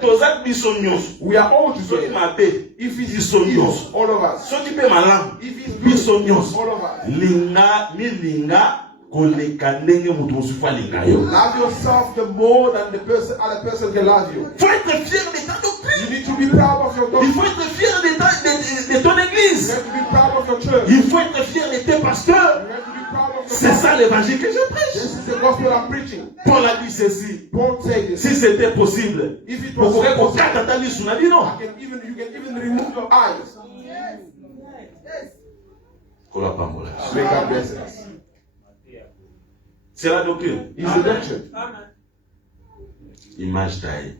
Toza biso nyonso. We are all Soki together. mabe. If it's Biso nyonso. all of us. Soki pe malamu. If it's Biso good, nyonso. all of us. Milinga koleka ndenge mutu mosusu alinga yo. Love yourself the more than the person, other person can love you. Faut être fier de ta doctrine. You need to be proud of your Il doctrine. faut être fier de ton You église. have to be proud of your church. Il faut être fier de tes pasteurs. You have to be proud of your C'est ça l'évangile que je prêche. This is the gospel I'm preaching. Paul a dit ceci. Paul said this. Si c'était possible, If it vous was pourrez possible, kokata ta lisu na bino. you can even remove your eyes. Kola pambola. May God bless us. C'est la doctrine. It's the doctrine. Image taille.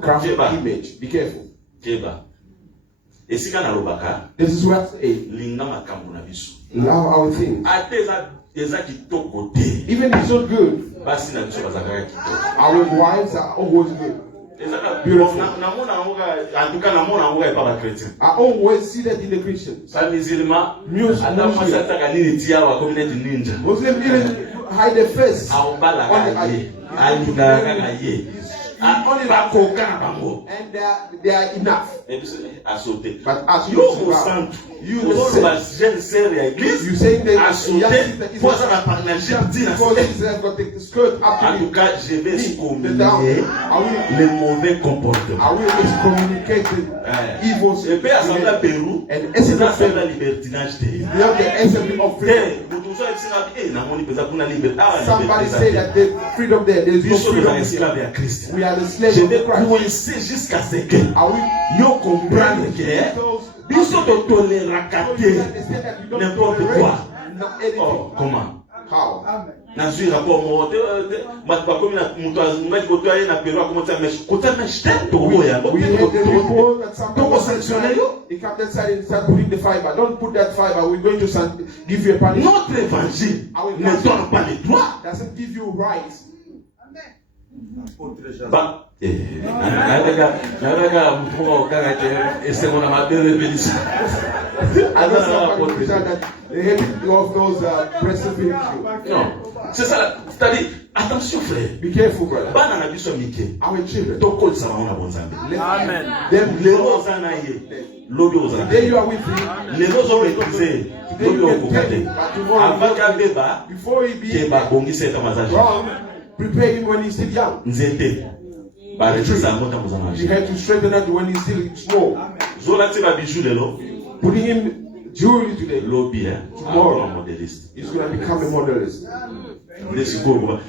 Graphic Keba. image. Be careful. Keba. Esika na lobaka. This is what a Linga makambo na biso. love our thing. Ate eza kitoko te. Even if it's not good, Basi na biso bazakaka kitoko. our wives are always good. Ezaka Beautiful. namona yango en tout cas namona yango epa ba chrétien. I always see that in the Christians. Sa musulman Muslim. ata mwasi ataka nini tia wa community ninja. Muslims even hide their face. Aobalaka ye. Alingaka kaka ye. Bakoka na bango. And they are enough. Ebiso asote. But as Yo you santo. you Yo say, ba jeune sœur ya église. you saying that Asote. Pour ça la partnership dit na because he has got the skirt up En to tout me. cas, je vais The communiquer down. I les mauvais comportements. will excommunicate the evils. Et puis, assemblée à Pérou, And c'est essence ça, of c'est freedom. la libertinage. We have the assembly of freedom. Eh, vous tous savez, c'est la namoni pesa kuna liberté. Ah, Somebody say that the freedom there. There is no Biso freedom de esclave here. à Christ. We are the slaves Je of vais Christ. coincer jusqu'à ce que Are we yo comprendre que biso de toléraka te n'importe quoi. Oh, comment? How? Nazwi rapport mo bakomi na mutu azungaki kotoya ye na Pérou akomota mesh kota mesh te tokoya We have the report that toko somebody sanctionner yo. he come that side and start putting the fiber. Don't put that fiber. We're going to give you a punishment. Notre évangile ne donne pas les droits. Doesn't give you rights. Ba nataka mtu ukanga ke esemo na mabele belisa. I know somebody who said that the head of those breastfeeding you. Non, c'est ça. C'est-à-dire, attention frère. Be careful, brother. Bana na biso mike. Our children. Tokolisa bango na bonzambe. Amen. Them Lelo ozana ye. Lobi ozana. Today you are with him. Lelo zo maîtriser. Lobi okokate. Avant kabeba Before he be ke ba bongisa eta mazaji. wrong, Prepare him when he's still young. Nzete. Barejisa ngota You muzamaji. have to strengthen that when he's still small. Zola tiba bijou lelo. Putting him jewelry today, Lobby Tomorrow. modéliste. he's going to become a modelist.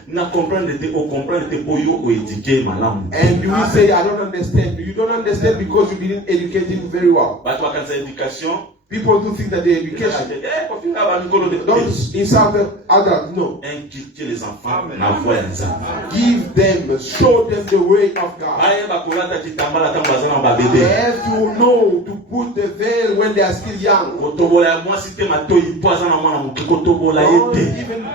Na comprendre te o comprendre te po yo o éduquer malamu. And you will say, I don't understand. You don't understand because you didn't educate him very well. Bato bakanza éducation. People do think that the education don't insult the adults. No. Inculquer les enfants na voie ya Nzambe. Give them, show them the way of God. Baye bakolata kitambala tango baza na They babebe. have to know to put the veil when they are still young. Kotobola ya mwasi te matoyi po aza na mwana moke kotobola ye Don't te. even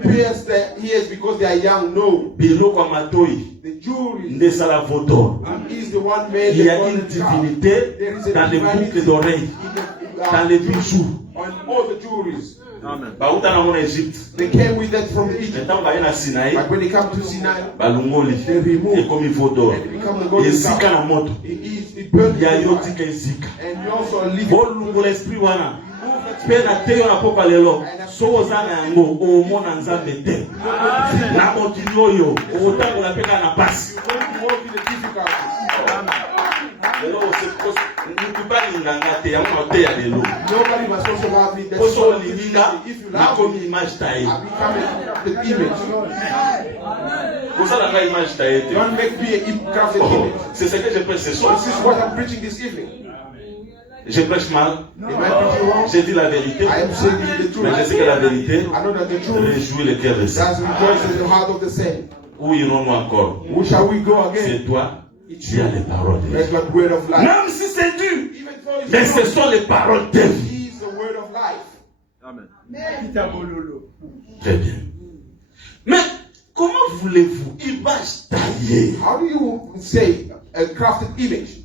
pierce their ears because they are young. No. Biloko ya matoyi The jewelry nde sala voto. is the one made Il y a the une golden calf. divinité There is a dans les divinity boucles d'oreilles, dans les bijoux. on all the jewelries. Bauta na mona Égypte. They came with that from Egypt. Ntango baye na Sinaï, But when they come to Sinai, balungoli they remove ekomi voto. and it becomes the golden Esika calf. na moto. It burns Ya the yo fire. tika esika. And you also leave Bolungola esprit wana. Pe na te yo na poka lelo. So oza na yango omona Nzambe te. Na mokili oyo otangola pe kaka na pasi. walk in the difficulties. Lelo osepose nikubali nganga te yango na te ya lelo. Nobody must also love me. That's Oso all. lilinga If you na love komi me, image taye. I become the image. Osala nga image taye te. Don't make me a crafted Oh, image. c'est ce que je prêche ce soir. This is what I'm preaching this evening. Je prêche mal. Am I preaching wrong? J'ai dit la vérité. I am saying the truth. Mais je sais que la vérité I know that the truth réjouit le cœur de ça. does rejoice in the heart of the saint. Où irons-nous encore? Who shall we go again? C'est toi qui as les paroles de That's Dieu. the word of life. Même si c'est dur, Even though it's mais ce true, sont les paroles de vie. he is the word of life. Très bien. Mais comment voulez-vous image taillée? How do you say a crafted image?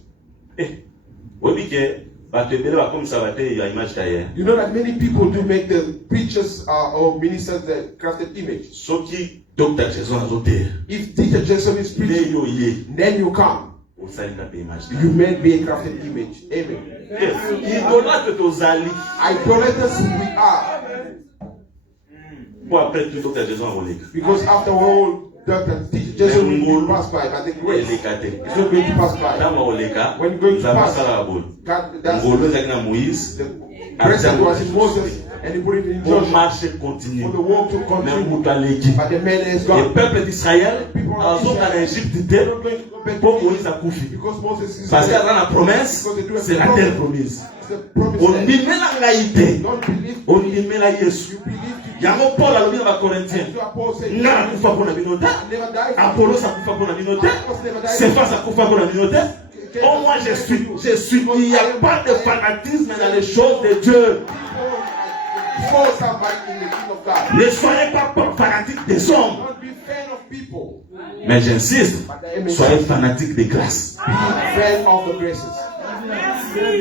Eh, oui, que bato ebele bakomisa bate ya image taillée. You know that many people do make the preachers or ministers the crafted image. Soki Dr. Jason azoteya. If Teacher Jason is Nde preaching, yo ye. then you come. Osalika pe image You taillée. may be a crafted image. Amen. Yes. Idolâtre tozali. Idolaters we are. Pour après tout Dr. Jason akoleka. Because after all, Teacher Jason will pass by, but the grace is Eleka te. not going to pass by. Ntango akoleka, When going to nzambe pass, asalaka boye. God, that's Ngolo ezalaki na Moïse. the grace that was in Moses, and he put it in Pour Joshua marcher for continue. the walk to Mais continue. moto aleki. But the man is Le gone. peuple d'Israël azoka na Égypte They're te not going to go back mpo to Moïse Egypt akufi. because Moses is Parce dead. qu'aza na promesse, c'est la terre promise. It's the promised land. ondimela ngai te, Don't believe. ondimela Yesu. You believe to Yango Paul alobi na bakorintien, you are Paul said, nga nakufa mpo na bino te, never die. Apollos akufa mpo na bino te, Cephas akufa mpo na bino te. Oh, moi je suis. Il n'y a pas de fanatisme dans les choses de Dieu. Before somebody in the kingdom of God. Ne soyez pas fanatiques des hommes. Don't be fan of people. Mais j'insiste, soyez fanatiques des grâces. Be fan of the graces.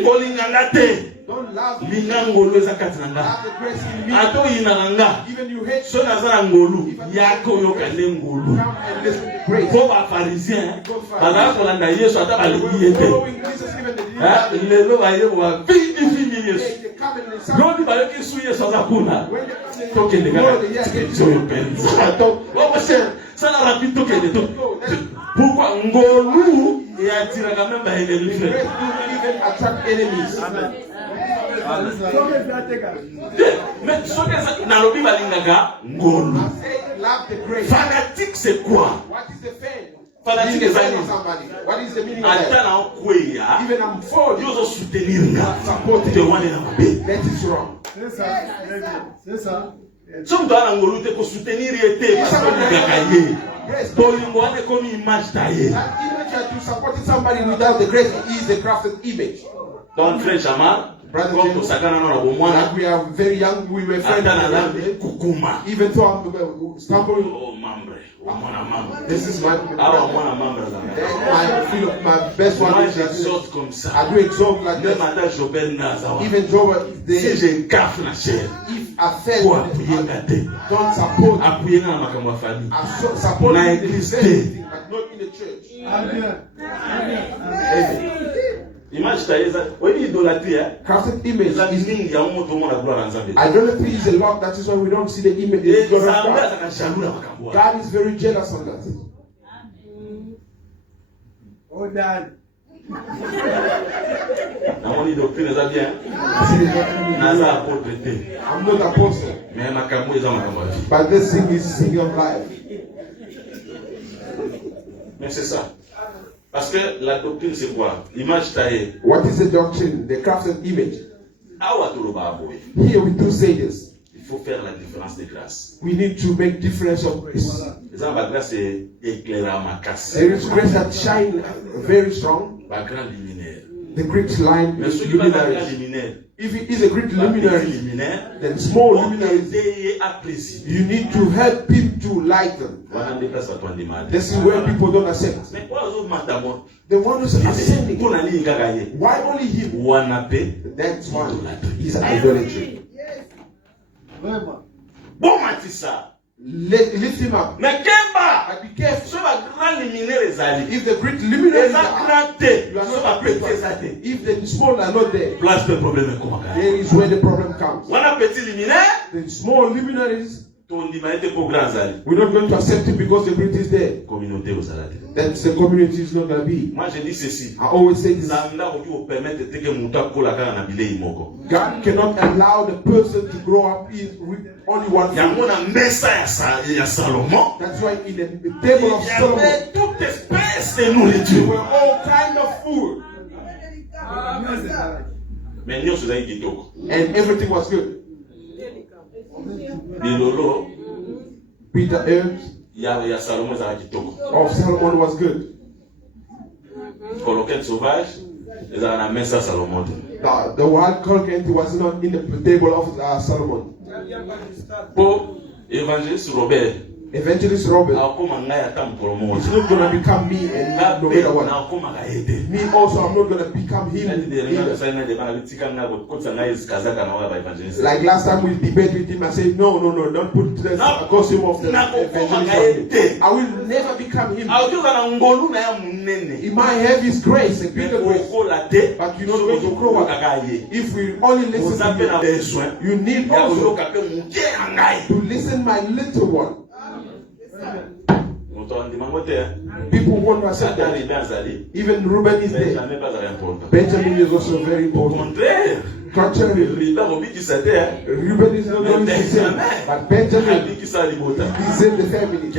Kolinganga te. Don't love Linga ngolu eza kati na nga. the grace in me. Ato yinaka nga. Even you hate So naza na ngolu, yaka oyoka nde ngolu. come and listen to grace. Po bafarisien, bazala kolanda Yesu ata balingi ye te. Following Jesus, even they didn't love him. Lelo bayeba vingi Yesu. They come and they say, Yodi bayoki su Yesu aza kuna. when they come, they Tokende know kaka. the yes, Tokende oyo penza. Wako cher, sala rapide tokende to. Pourquoi ngolu yatiraka même ba ennemi grace frère. do even attract enemies. Mais soki eza nalobi balingaka ngolu. I say, love the grace. Fanatique c'est quoi? What is the fan? Fanatique Being a fan ezali. of somebody. What is the meaning of Ata that? na okweya. Even I'm for you. Yo zo soutenir nga. Te wane na mabe. That is wrong. C'est ça. So mtu ana ngolu te ko soutenir ye te parce que olingaka ye. Grace. Bolingo wane komi image ta ye. And even if you are supporting somebody without the grace, he is a crafted image. Donc frère Jamal, Brother comme Jamal, tosakana na bomwana, Like we are very young, we were friends. ata na lambe kukuma. Even though I'm stumbling, Oh mambre, omwana mambre. this is my Awa omwana mambre là. my best one. Moi Is j'exhorte comme ça. I do exalt like Même this. ata Jobel Nazawa. Even though Si they, j'ai gaffe na chair, if I fail, pour appuyer nga te. don't support. Appuyer nga na makambo ya famille. I support Na in the église same te. thing, but not in the church. Amen. Amen. Image taillée, oui, idolâtrie, hein. Crafted image Les amis, is il y a un moment où la gloire en Zambie. idolatry is a lot. That is why we don't see the image. Et The God of Zambie, God. ça a jaloux dans Makamboa. God is very jealous on that. Oh, Dad. Dans mon doctrine, ça bien. I'm Naza apôtre était. not apostle, Mais Makamboa, ils ont Makamboa. but this thing is singing of life. Mais c'est ça. Parce que la doctrine, c'est quoi? Image taillée. What is the doctrine? The crafted image. Awa toloba aboye. Here we do say this. Il faut faire la différence des grâces. We need to make difference of grace. Les hommes, la grâce, c'est éclairant ma casse. There is grace that shine very strong. La grande luminaire. The great line Mais ceux qui va la grande luminaries. luminaire, If it is a great la petite luminary, luminaire, then small on luminaries, aider à plaisir. you need to help him to light them. Voilà des places à toi de mal. This is where people don't accept. Mais quoi, les autres matamor? The one who's ascending. Pour la ligne gagner. Why only him? Wanapé. That's one. Is idolatry. Vraiment. Bon, Matissa. Lift him up. Mais Kemba. But be careful. Ce va grand luminaire les alliés. If the great luminaries Les are, grand thé. you are Ce not va a great péter ça one. thé. If the small are not there, Place de problème comment there is where the problem comes. Wana petit luminaire. The small luminaries, Ton humanité pour grand alliés. we're not going to accept it because the great is there. Communauté aux alliés. That's the community is not going to be. Moi, je dis ceci. I always say this. Zanda oki o permettre te que muta kola kaka na bilei moko. God cannot allow the person to grow up with only one Yango food. na mesa ya Salomon. That's why in the table of Il y Solomon, avait toute espèce de there nourriture. were all kind of food. Mais nyonso ezali kitoko. And everything was good. Bilolo Bitter herbs ya Salomon ezala kitoko. of Solomon was good. Coloquette sauvage ezala na mesa ya Salomon. The wild colgate was not in the table of Solomon. Po évangéliste Robert Evangelist Robert, akoma ngai ata mokolo moko it's te. not going to become me and no Ngape matter what. nakoma ka ye te. Me also, I'm not going to become him either. Like last time we debated with him, I said, no, don't put the costume of the evangelist on me. I will never become him. He might have his grace, a greater grace, but you're not going to grow up. If we only listen to you, you need also to listen my little one. People want to accept that. Even Reuben is there. Benjamin is also very important. Contrary, Reuben is not going to say, but Benjamin is in the family. Be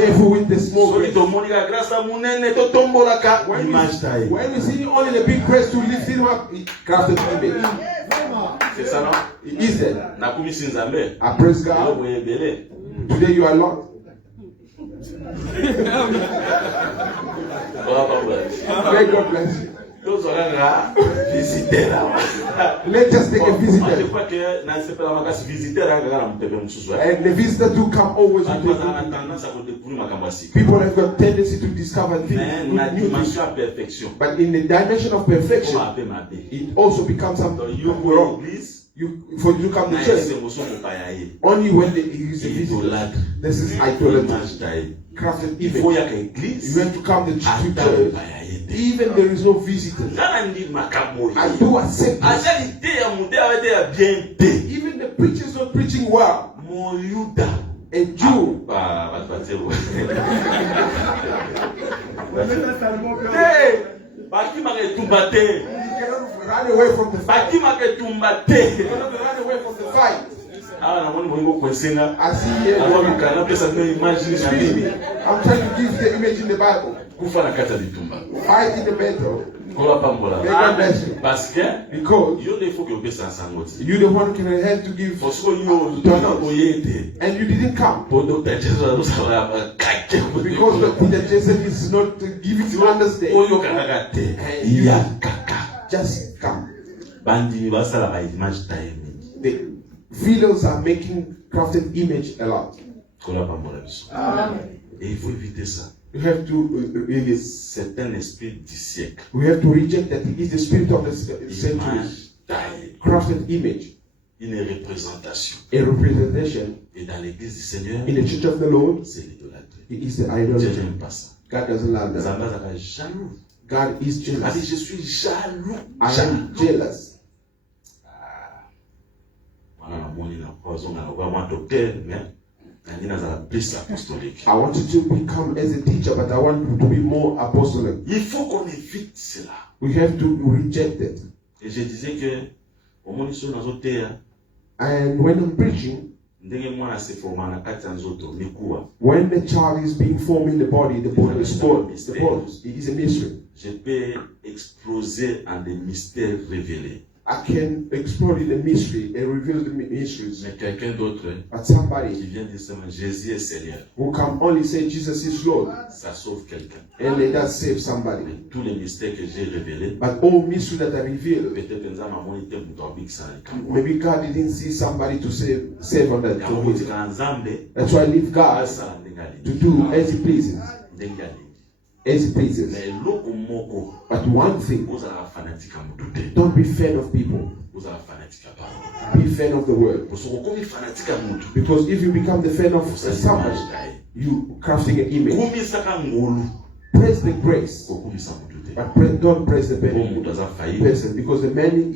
careful with the small grace. When we see only the big grace to lift him up, he crafted image. C'est ça, non? He is there. I praise God. Today you are Lord. May God bless you. Let's just take a visitor. And the visitor do come always with good. People have got tendency to discover things, new things. But in the dimension of perfection, it also becomes something wrong. For you to come to church, only when there is a visitor. This is idolatry. Crafted image. You have to come to church. Even there is no visitor. I do accept this. Even the preachers not preaching well. A Jew. Hey! Run away from the fight. Run away from the fight. I see here. I'm trying to give the image in the Bible. Fight in the battle. May God bless you. Because you're the one who can help to give to others. And you didn't come. Because Peter Jason is not giving you understand. Just come. The videos are making crafted image a lot. You have to we have to reject that it is the spirit of the century. Crafted image. Une représentation. A representation. Et dans l'église du Seigneur, in the church of the Lord, c'est l'idolâtrie. it is the idolatry. Dieu n'aime pas ça. God doesn't love that. Zamba jaloux. God is Il a dit, jealous. je suis jaloux. I am jealous. I wanted to become as a teacher, but I want to be more apostolic. Il faut qu'on évite cela. We have to reject it. Et je disais que, au moins, ici, dans notre terre, And when I'm preaching, when the child is being formed in the body is born. The body is a mystery. Je peux exploser en des mystères révélés. I can explore in the mystery and reveal the mysteries. Mais quelqu'un d'autre But qui somebody vient dire seulement Jésus est Seigneur, who can only say Jesus is Lord, ça sauve quelqu'un. and it does save somebody. Mais tous les mystères que j'ai révélés, But all mystery that I reveal, peut-être que nous avons monité pour toi, ça. maybe God didn't see somebody to save on that. On dit qu'ensemble, That's why I leave God ça to do as He pleases. As He pleases. Mais l'autre mot, But one thing, vous avez fanatique à me douter. don't be fan of people. Vous avez fanatique à parler. Be fan of the word. Parce que comme il fanatique à me douter, Because if you become the fan of ça somebody, you crafting an image. comme il s'est ngolu, Praise the grace, comme il s'est douté. but don't praise the Bon, man, nous avons failli. person, because the man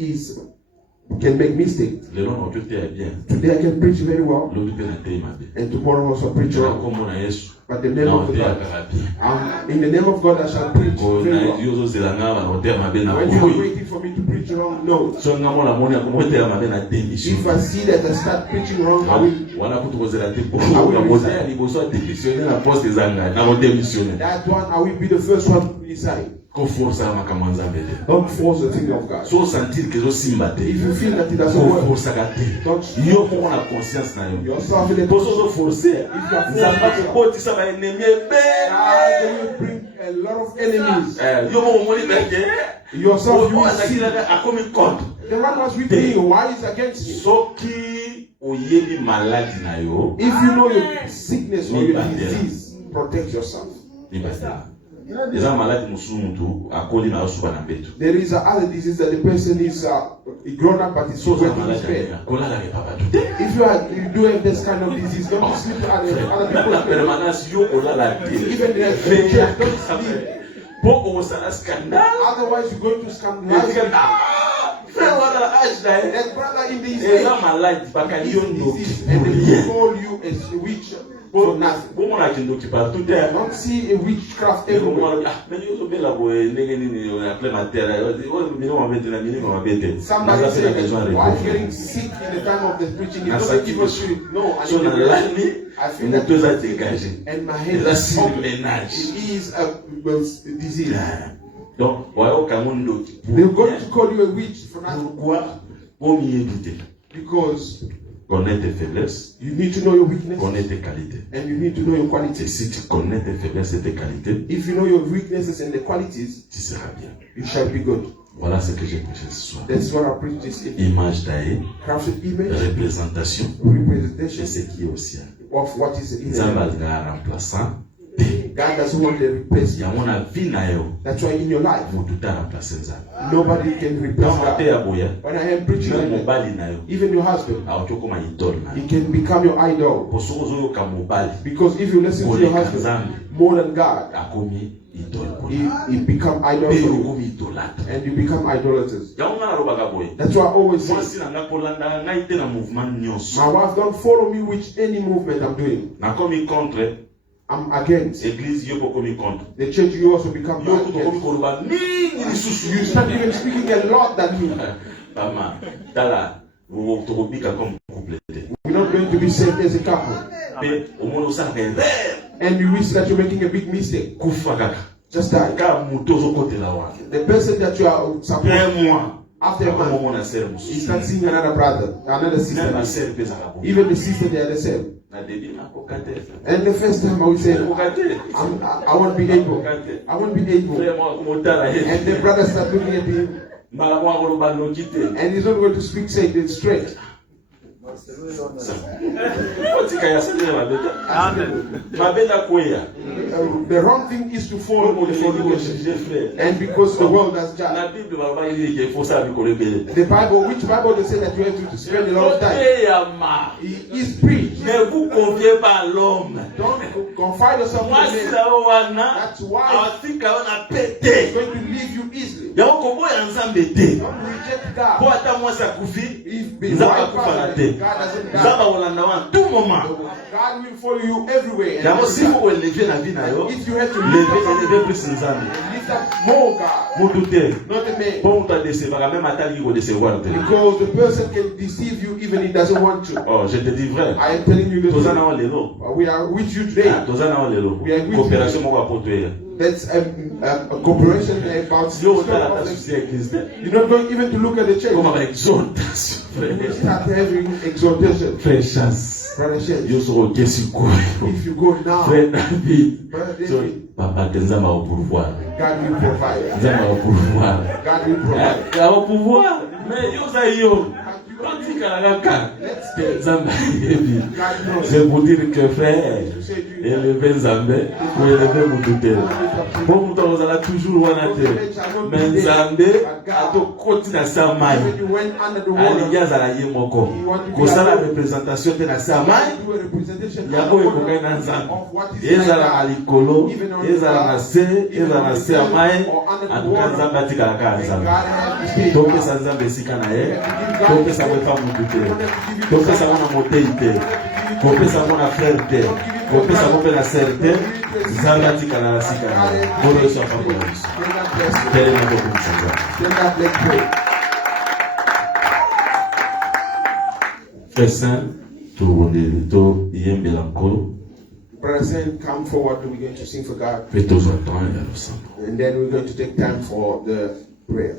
can make mistakes. Le nom de Dieu est bien. Today I can preach very well, L'autre peut être bien. and tomorrow also preach wrong. Comme on a Yesu. But the name Non, of the Dieu a God, caractère. in the name of God, I shall preach Quand very on a well. dit aux autres, c'est la ngava, on terme à bien à When you are courir. waiting for me to preach wrong, no. So ngamo la moni akomo terme à bien à démission. If I see that I start preaching wrong, I will. Wana kutukozela te pour ya modèle liboso a démissionner la poste des anga na mo démissionner. That one, I will be the first one to decide. Ko força makambo nzambe te. Don't force the thing of God. So sentir que zo simba te. If you feel that it doesn't Ko work, força ka te. don't Yo ko na conscience na yo. yourself in the Poso zo forcer. Nzamba ko potisa ba ennemi be. they will bring a lot of enemies. Yo mo moni beke. Yourself, you Yo will see azakila akomi contre. the one was with me. Why is against me? Soki oyebi maladie na yo. If you know your sickness or your disease, protect yourself. Ni basta. Eza maladie musumuntu akoli na osuba na betu. There is other disease that the person is grown up, but it's So za already in his maladie bed. kolala ke papa tu. If you do have this kind of disease, don't sleep with other La people. permanence yo kolala te. Even the church, don't sleep. Po osala scandale. Otherwise, you're going to scandalize Frère wala age na ye. that brother in this Eza maladie baka yo disease, ndoki. and they call you as a witch for nothing. Bo mona kindoki partout there. Don't see a witchcraft everywhere. Somebody said, why are you getting sick in the time of the preaching? It's not a evil spirit. No, I feel that, and my head is open. It is a disease. Donc, They're going to call you a witch for nothing. Because connais tes faiblesses, you need to know your weakness, connais tes qualités. and you need to know your Et qualities. si tu connais tes faiblesses et tes qualités, If you know your weaknesses and the qualities, tu seras bien. you shall be good. Voilà ce que j'ai prêché ce soir. That's what I preach this evening. Image taillée, Crafted image, représentation de representation ce qui est au ciel. of what is in Nzamba the alinga remplaçant. God doesn't want to replace you. Yango na vie na yo, That's why in your life, mutu ta remplacer Nzamba. nobody can replace Kama te God. ya boya, When I am preaching, même like that, mobali na yo, even your husband, aotoko ma idole na he yo. can become your idol. Posoko zo yoka mobali, Because if you listen to your husband more than God, akomi idole. he become idol Pe for you, okomi idolâtre. and you become idolaters. Yango nga nalobaka boye. That's why I always say, Mwasi na nga kolanda ngai te na mouvement nyonso. my wife don't follow me with any movement I'm doing. Nakomi contre I'm against. église yo kokomi contre. The church, you also become Yo kokomi against. koloba mingi lisusu. You start even speaking a lot than me. Mama, tala, tokobika comme couple te. We're not going to be saved as a couple. Pe omona osalaka erreur. And you wish that you're making a big mistake. Kufa kaka. Just die. Kaka moto ozokotela wana. The person that you are supposed Un mois. after a month, Akomomona sere you mosusu. start seeing another brother, another Même ma sister. sere pe ezalaka boye. Even the sister, they are the same. Na début nakoka te. And the first time I would say, Nakoka te. I won't be able. I won't be able. Frère mo akomotala ye. And the brother start looking at him, Mbala mo akoloba noki te. and he's not going to speak, say it straight. The wrong thing is to follow the fornication. And because the world has judged. The Bible, which Bible they say that you have to spend a lot of time? He is preached. Ne vous confiez pas à l'homme. Don't confide yourself Moi, in si men. la That's why on a it's pété. going to leave you easily. Ya ukombo ya nzambe te. Don't reject God. Po ata mwasi akufi, If the nzambe wife akufala God te. doesn't Nzambe die, akolanda wana tout moment. God will follow you everywhere. And Yango si vous élevez la vie na yo, if you have to live élevez plus nzambe. up more God, Mutu te. not a man. Po mutu adesevaka même atali ko décevoir te. Because the person can deceive you even he doesn't want to. Oh, je te dis vrai. I am telling you the Toza truth. na lelo. We are with you today. Toza na lelo. We are with Coopération you. moko apoto ya. That's a cooperation about Yo otala ta souci existe. You're not going even to look at the church. Comme avec exhortation. You start having exhortation. Frère chance. Brother Shed, Yo soro kesiko. if you go now, Frère David. Brother So, David, papa te nzamba au pouvoir. God will provide. Nzamba au pouvoir. God will provide. Ya au pouvoir. Mais yo za yo. Quand kala kaka. Nzamba yebi. C'est pour dire que frère, élever Nzambe ou élever Mututel. Pour mutu ozala toujours wana te. Mais Nzambe atokoti na sa mai. When you went under the water, Alingi azala ye moko. Kosala représentation te na sa mai. do a representation Yango ekokai na Nzambe. of what is Ezala na likolo, ezala na se, ezala na se ya mai. Atuka Nzambe atikala kaka and Nzambe. God has to speak. Topesa Nzambe esika na ye. Topesa ngo epa mutu te. Topesa ngo na motei te. Topesa ngo na frère te. Topesa ngo mpe na sere te. Nzambe atikala na sika na ye. Bolo yesu apakola biso. May God bless you. Telema tokumisa Nzambe. Then God let's pray. Frère Saint, toyembela nkolo. Brother Sen, come forward. We're going to sing for God. Mpe tozwa temps ya losambo. And then we're going to take time for the prayer.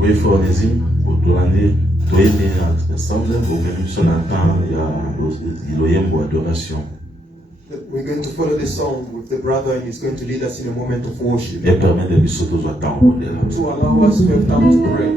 Oui, frère Onésime, otolandi toyebi ensemble ovenu biso na temps ya loyembo adoration. We're going to follow the song with the brother, and he's going to lead us in a moment of worship Et permettre biso tozwa temps kondela. to allow us to have time to pray.